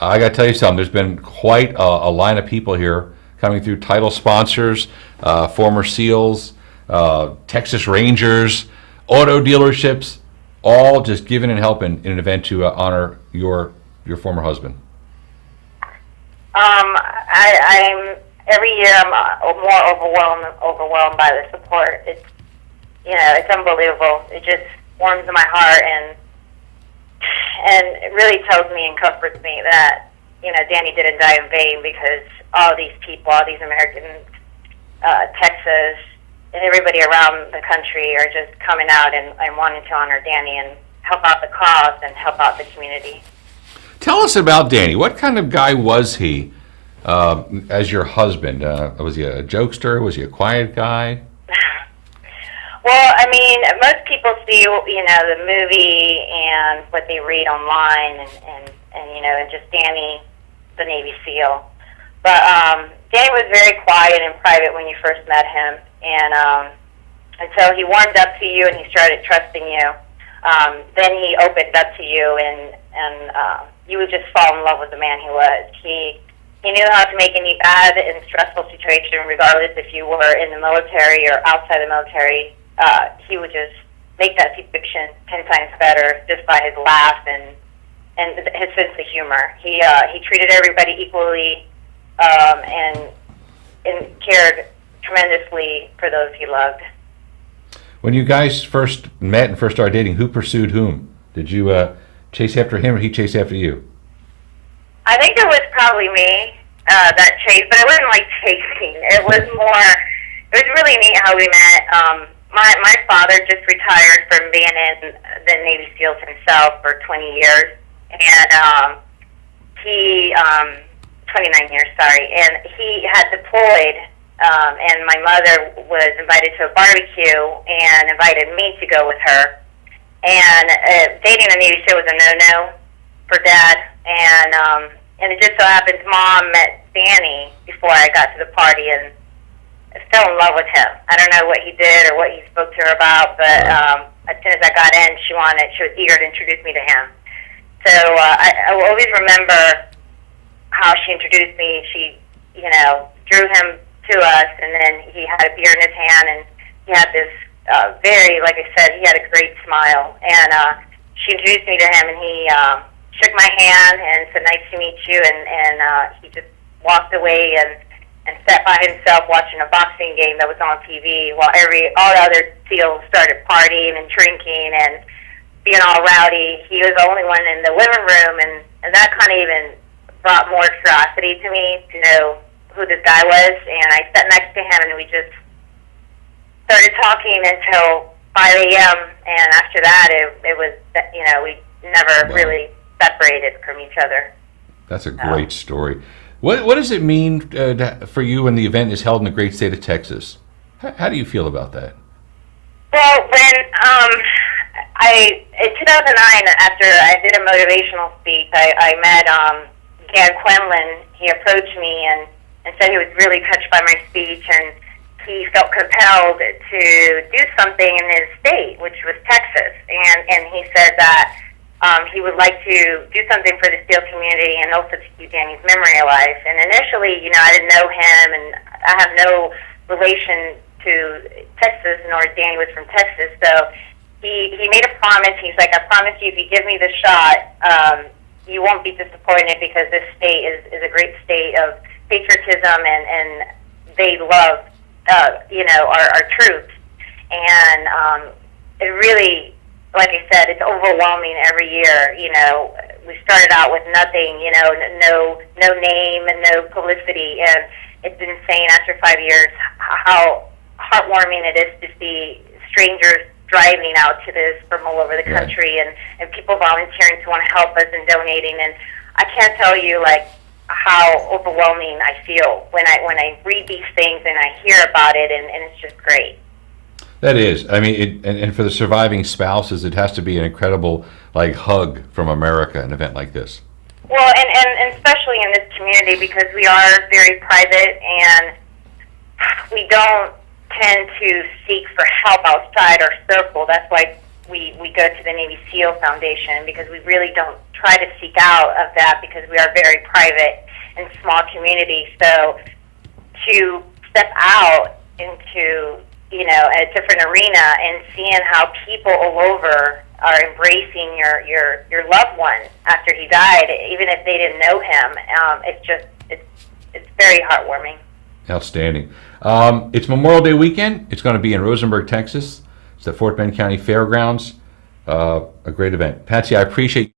I got to tell you something. There's been quite a line of people here coming through, title sponsors, former SEALs, Texas Rangers, auto dealerships, all just giving and helping in an event to honor your former husband. I'm every year I'm more overwhelmed by the support. It's unbelievable. It just warms my heart and it really tells me and comforts me that Danny didn't die in vain, because all these people, all these Americans, Texas, and everybody around the country are just coming out and wanting to honor Danny and help out the cause and help out the community. Tell us about Danny. What kind of guy was he as your husband? Was he a jokester? Was he a quiet guy? Well, I mean, most people see, the movie and what they read online and just Danny, the Navy SEAL. But Danny was very quiet and private when you first met him. And so he warmed up to you and he started trusting you. Then he opened up to you and you would just fall in love with the man he was. He knew how to make any bad and stressful situation, regardless if you were in the military or outside the military. He would just make that situation 10 times better just by his laugh and his sense of humor. He treated everybody equally and cared tremendously for those he loved. When you guys first met and first started dating, who pursued whom? Did you chase after him or he chase after you? I think it was probably me that chased, but it wasn't like chasing. It was more. It was really neat how we met. My father just retired from being in the Navy SEALs himself for 20 years, and he 29 years, sorry, and he had deployed. And my mother was invited to a barbecue and invited me to go with her. And dating a Navy SEAL was a no-no for Dad. And it just so happens Mom met Danny before I got to the party and fell in love with him. I don't know what he did or what he spoke to her about, but as soon as I got in, she was eager to introduce me to him. So I will always remember how she introduced me. She, drew him to us, and then he had a beer in his hand, and he had this very, like I said, he had a great smile. And she introduced me to him, and he shook my hand and said, "Nice to meet you," and he just walked away and sat by himself watching a boxing game that was on TV while all the other SEALs started partying and drinking and being all rowdy. He was the only one in the living room, and that kind of even brought more curiosity to me to know who this guy was. And I sat next to him, and we just started talking until 5 a.m. And after that, it was, we never really separated from each other. That's a great story. What does it mean for you when the event is held in the great state of Texas? How do you feel about that? Well, when in 2009, after I did a motivational speech, I met Dan Quinlan. He approached me and said he was really touched by my speech, and he felt compelled to do something in his state, which was Texas. And he said that he would like to do something for the SEAL community and also to keep Danny's memory alive. And initially, I didn't know him, and I have no relation to Texas, nor Danny was from Texas. So he made a promise. He's like, "I promise you, if you give me the shot, you won't be disappointed, because this state is a great state of patriotism, and they love, our troops." And it really, like I said, it's overwhelming every year. We started out with nothing, no name and no publicity, and it's insane after 5 years how heartwarming it is to see strangers driving out to this from all over the country, and people volunteering to want to help us and donating. And I can't tell you how overwhelming I feel when I read these things and I hear about it, and it's just great. That is. I mean, and for the surviving spouses, it has to be an incredible hug from America, an event like this. Well, and especially in this community, because we are very private and we don't tend to seek for help outside our circle. That's why we go to the Navy SEAL Foundation, because we really don't try to seek out of that, because we are very private and small community. So to step out into a different arena and seeing how people all over are embracing your loved one after he died, even if they didn't know him, it's very heartwarming. Outstanding. It's Memorial Day weekend. It's going to be in Rosenberg, Texas. It's at Fort Bend County Fairgrounds. A great event. Patsy, I appreciate.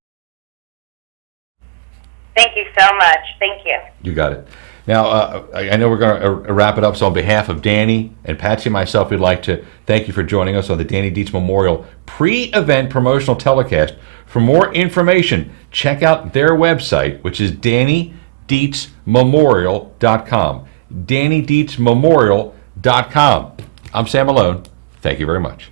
Thank you so much. Thank you. You got it. Now, I know we're going to wrap it up, so on behalf of Danny and Patsy and myself, we'd like to thank you for joining us on the Danny Dietz Memorial pre-event promotional telecast. For more information, check out their website, which is DannyDietzMemorial.com. DannyDietzMemorial.com. I'm Sam Malone. Thank you very much.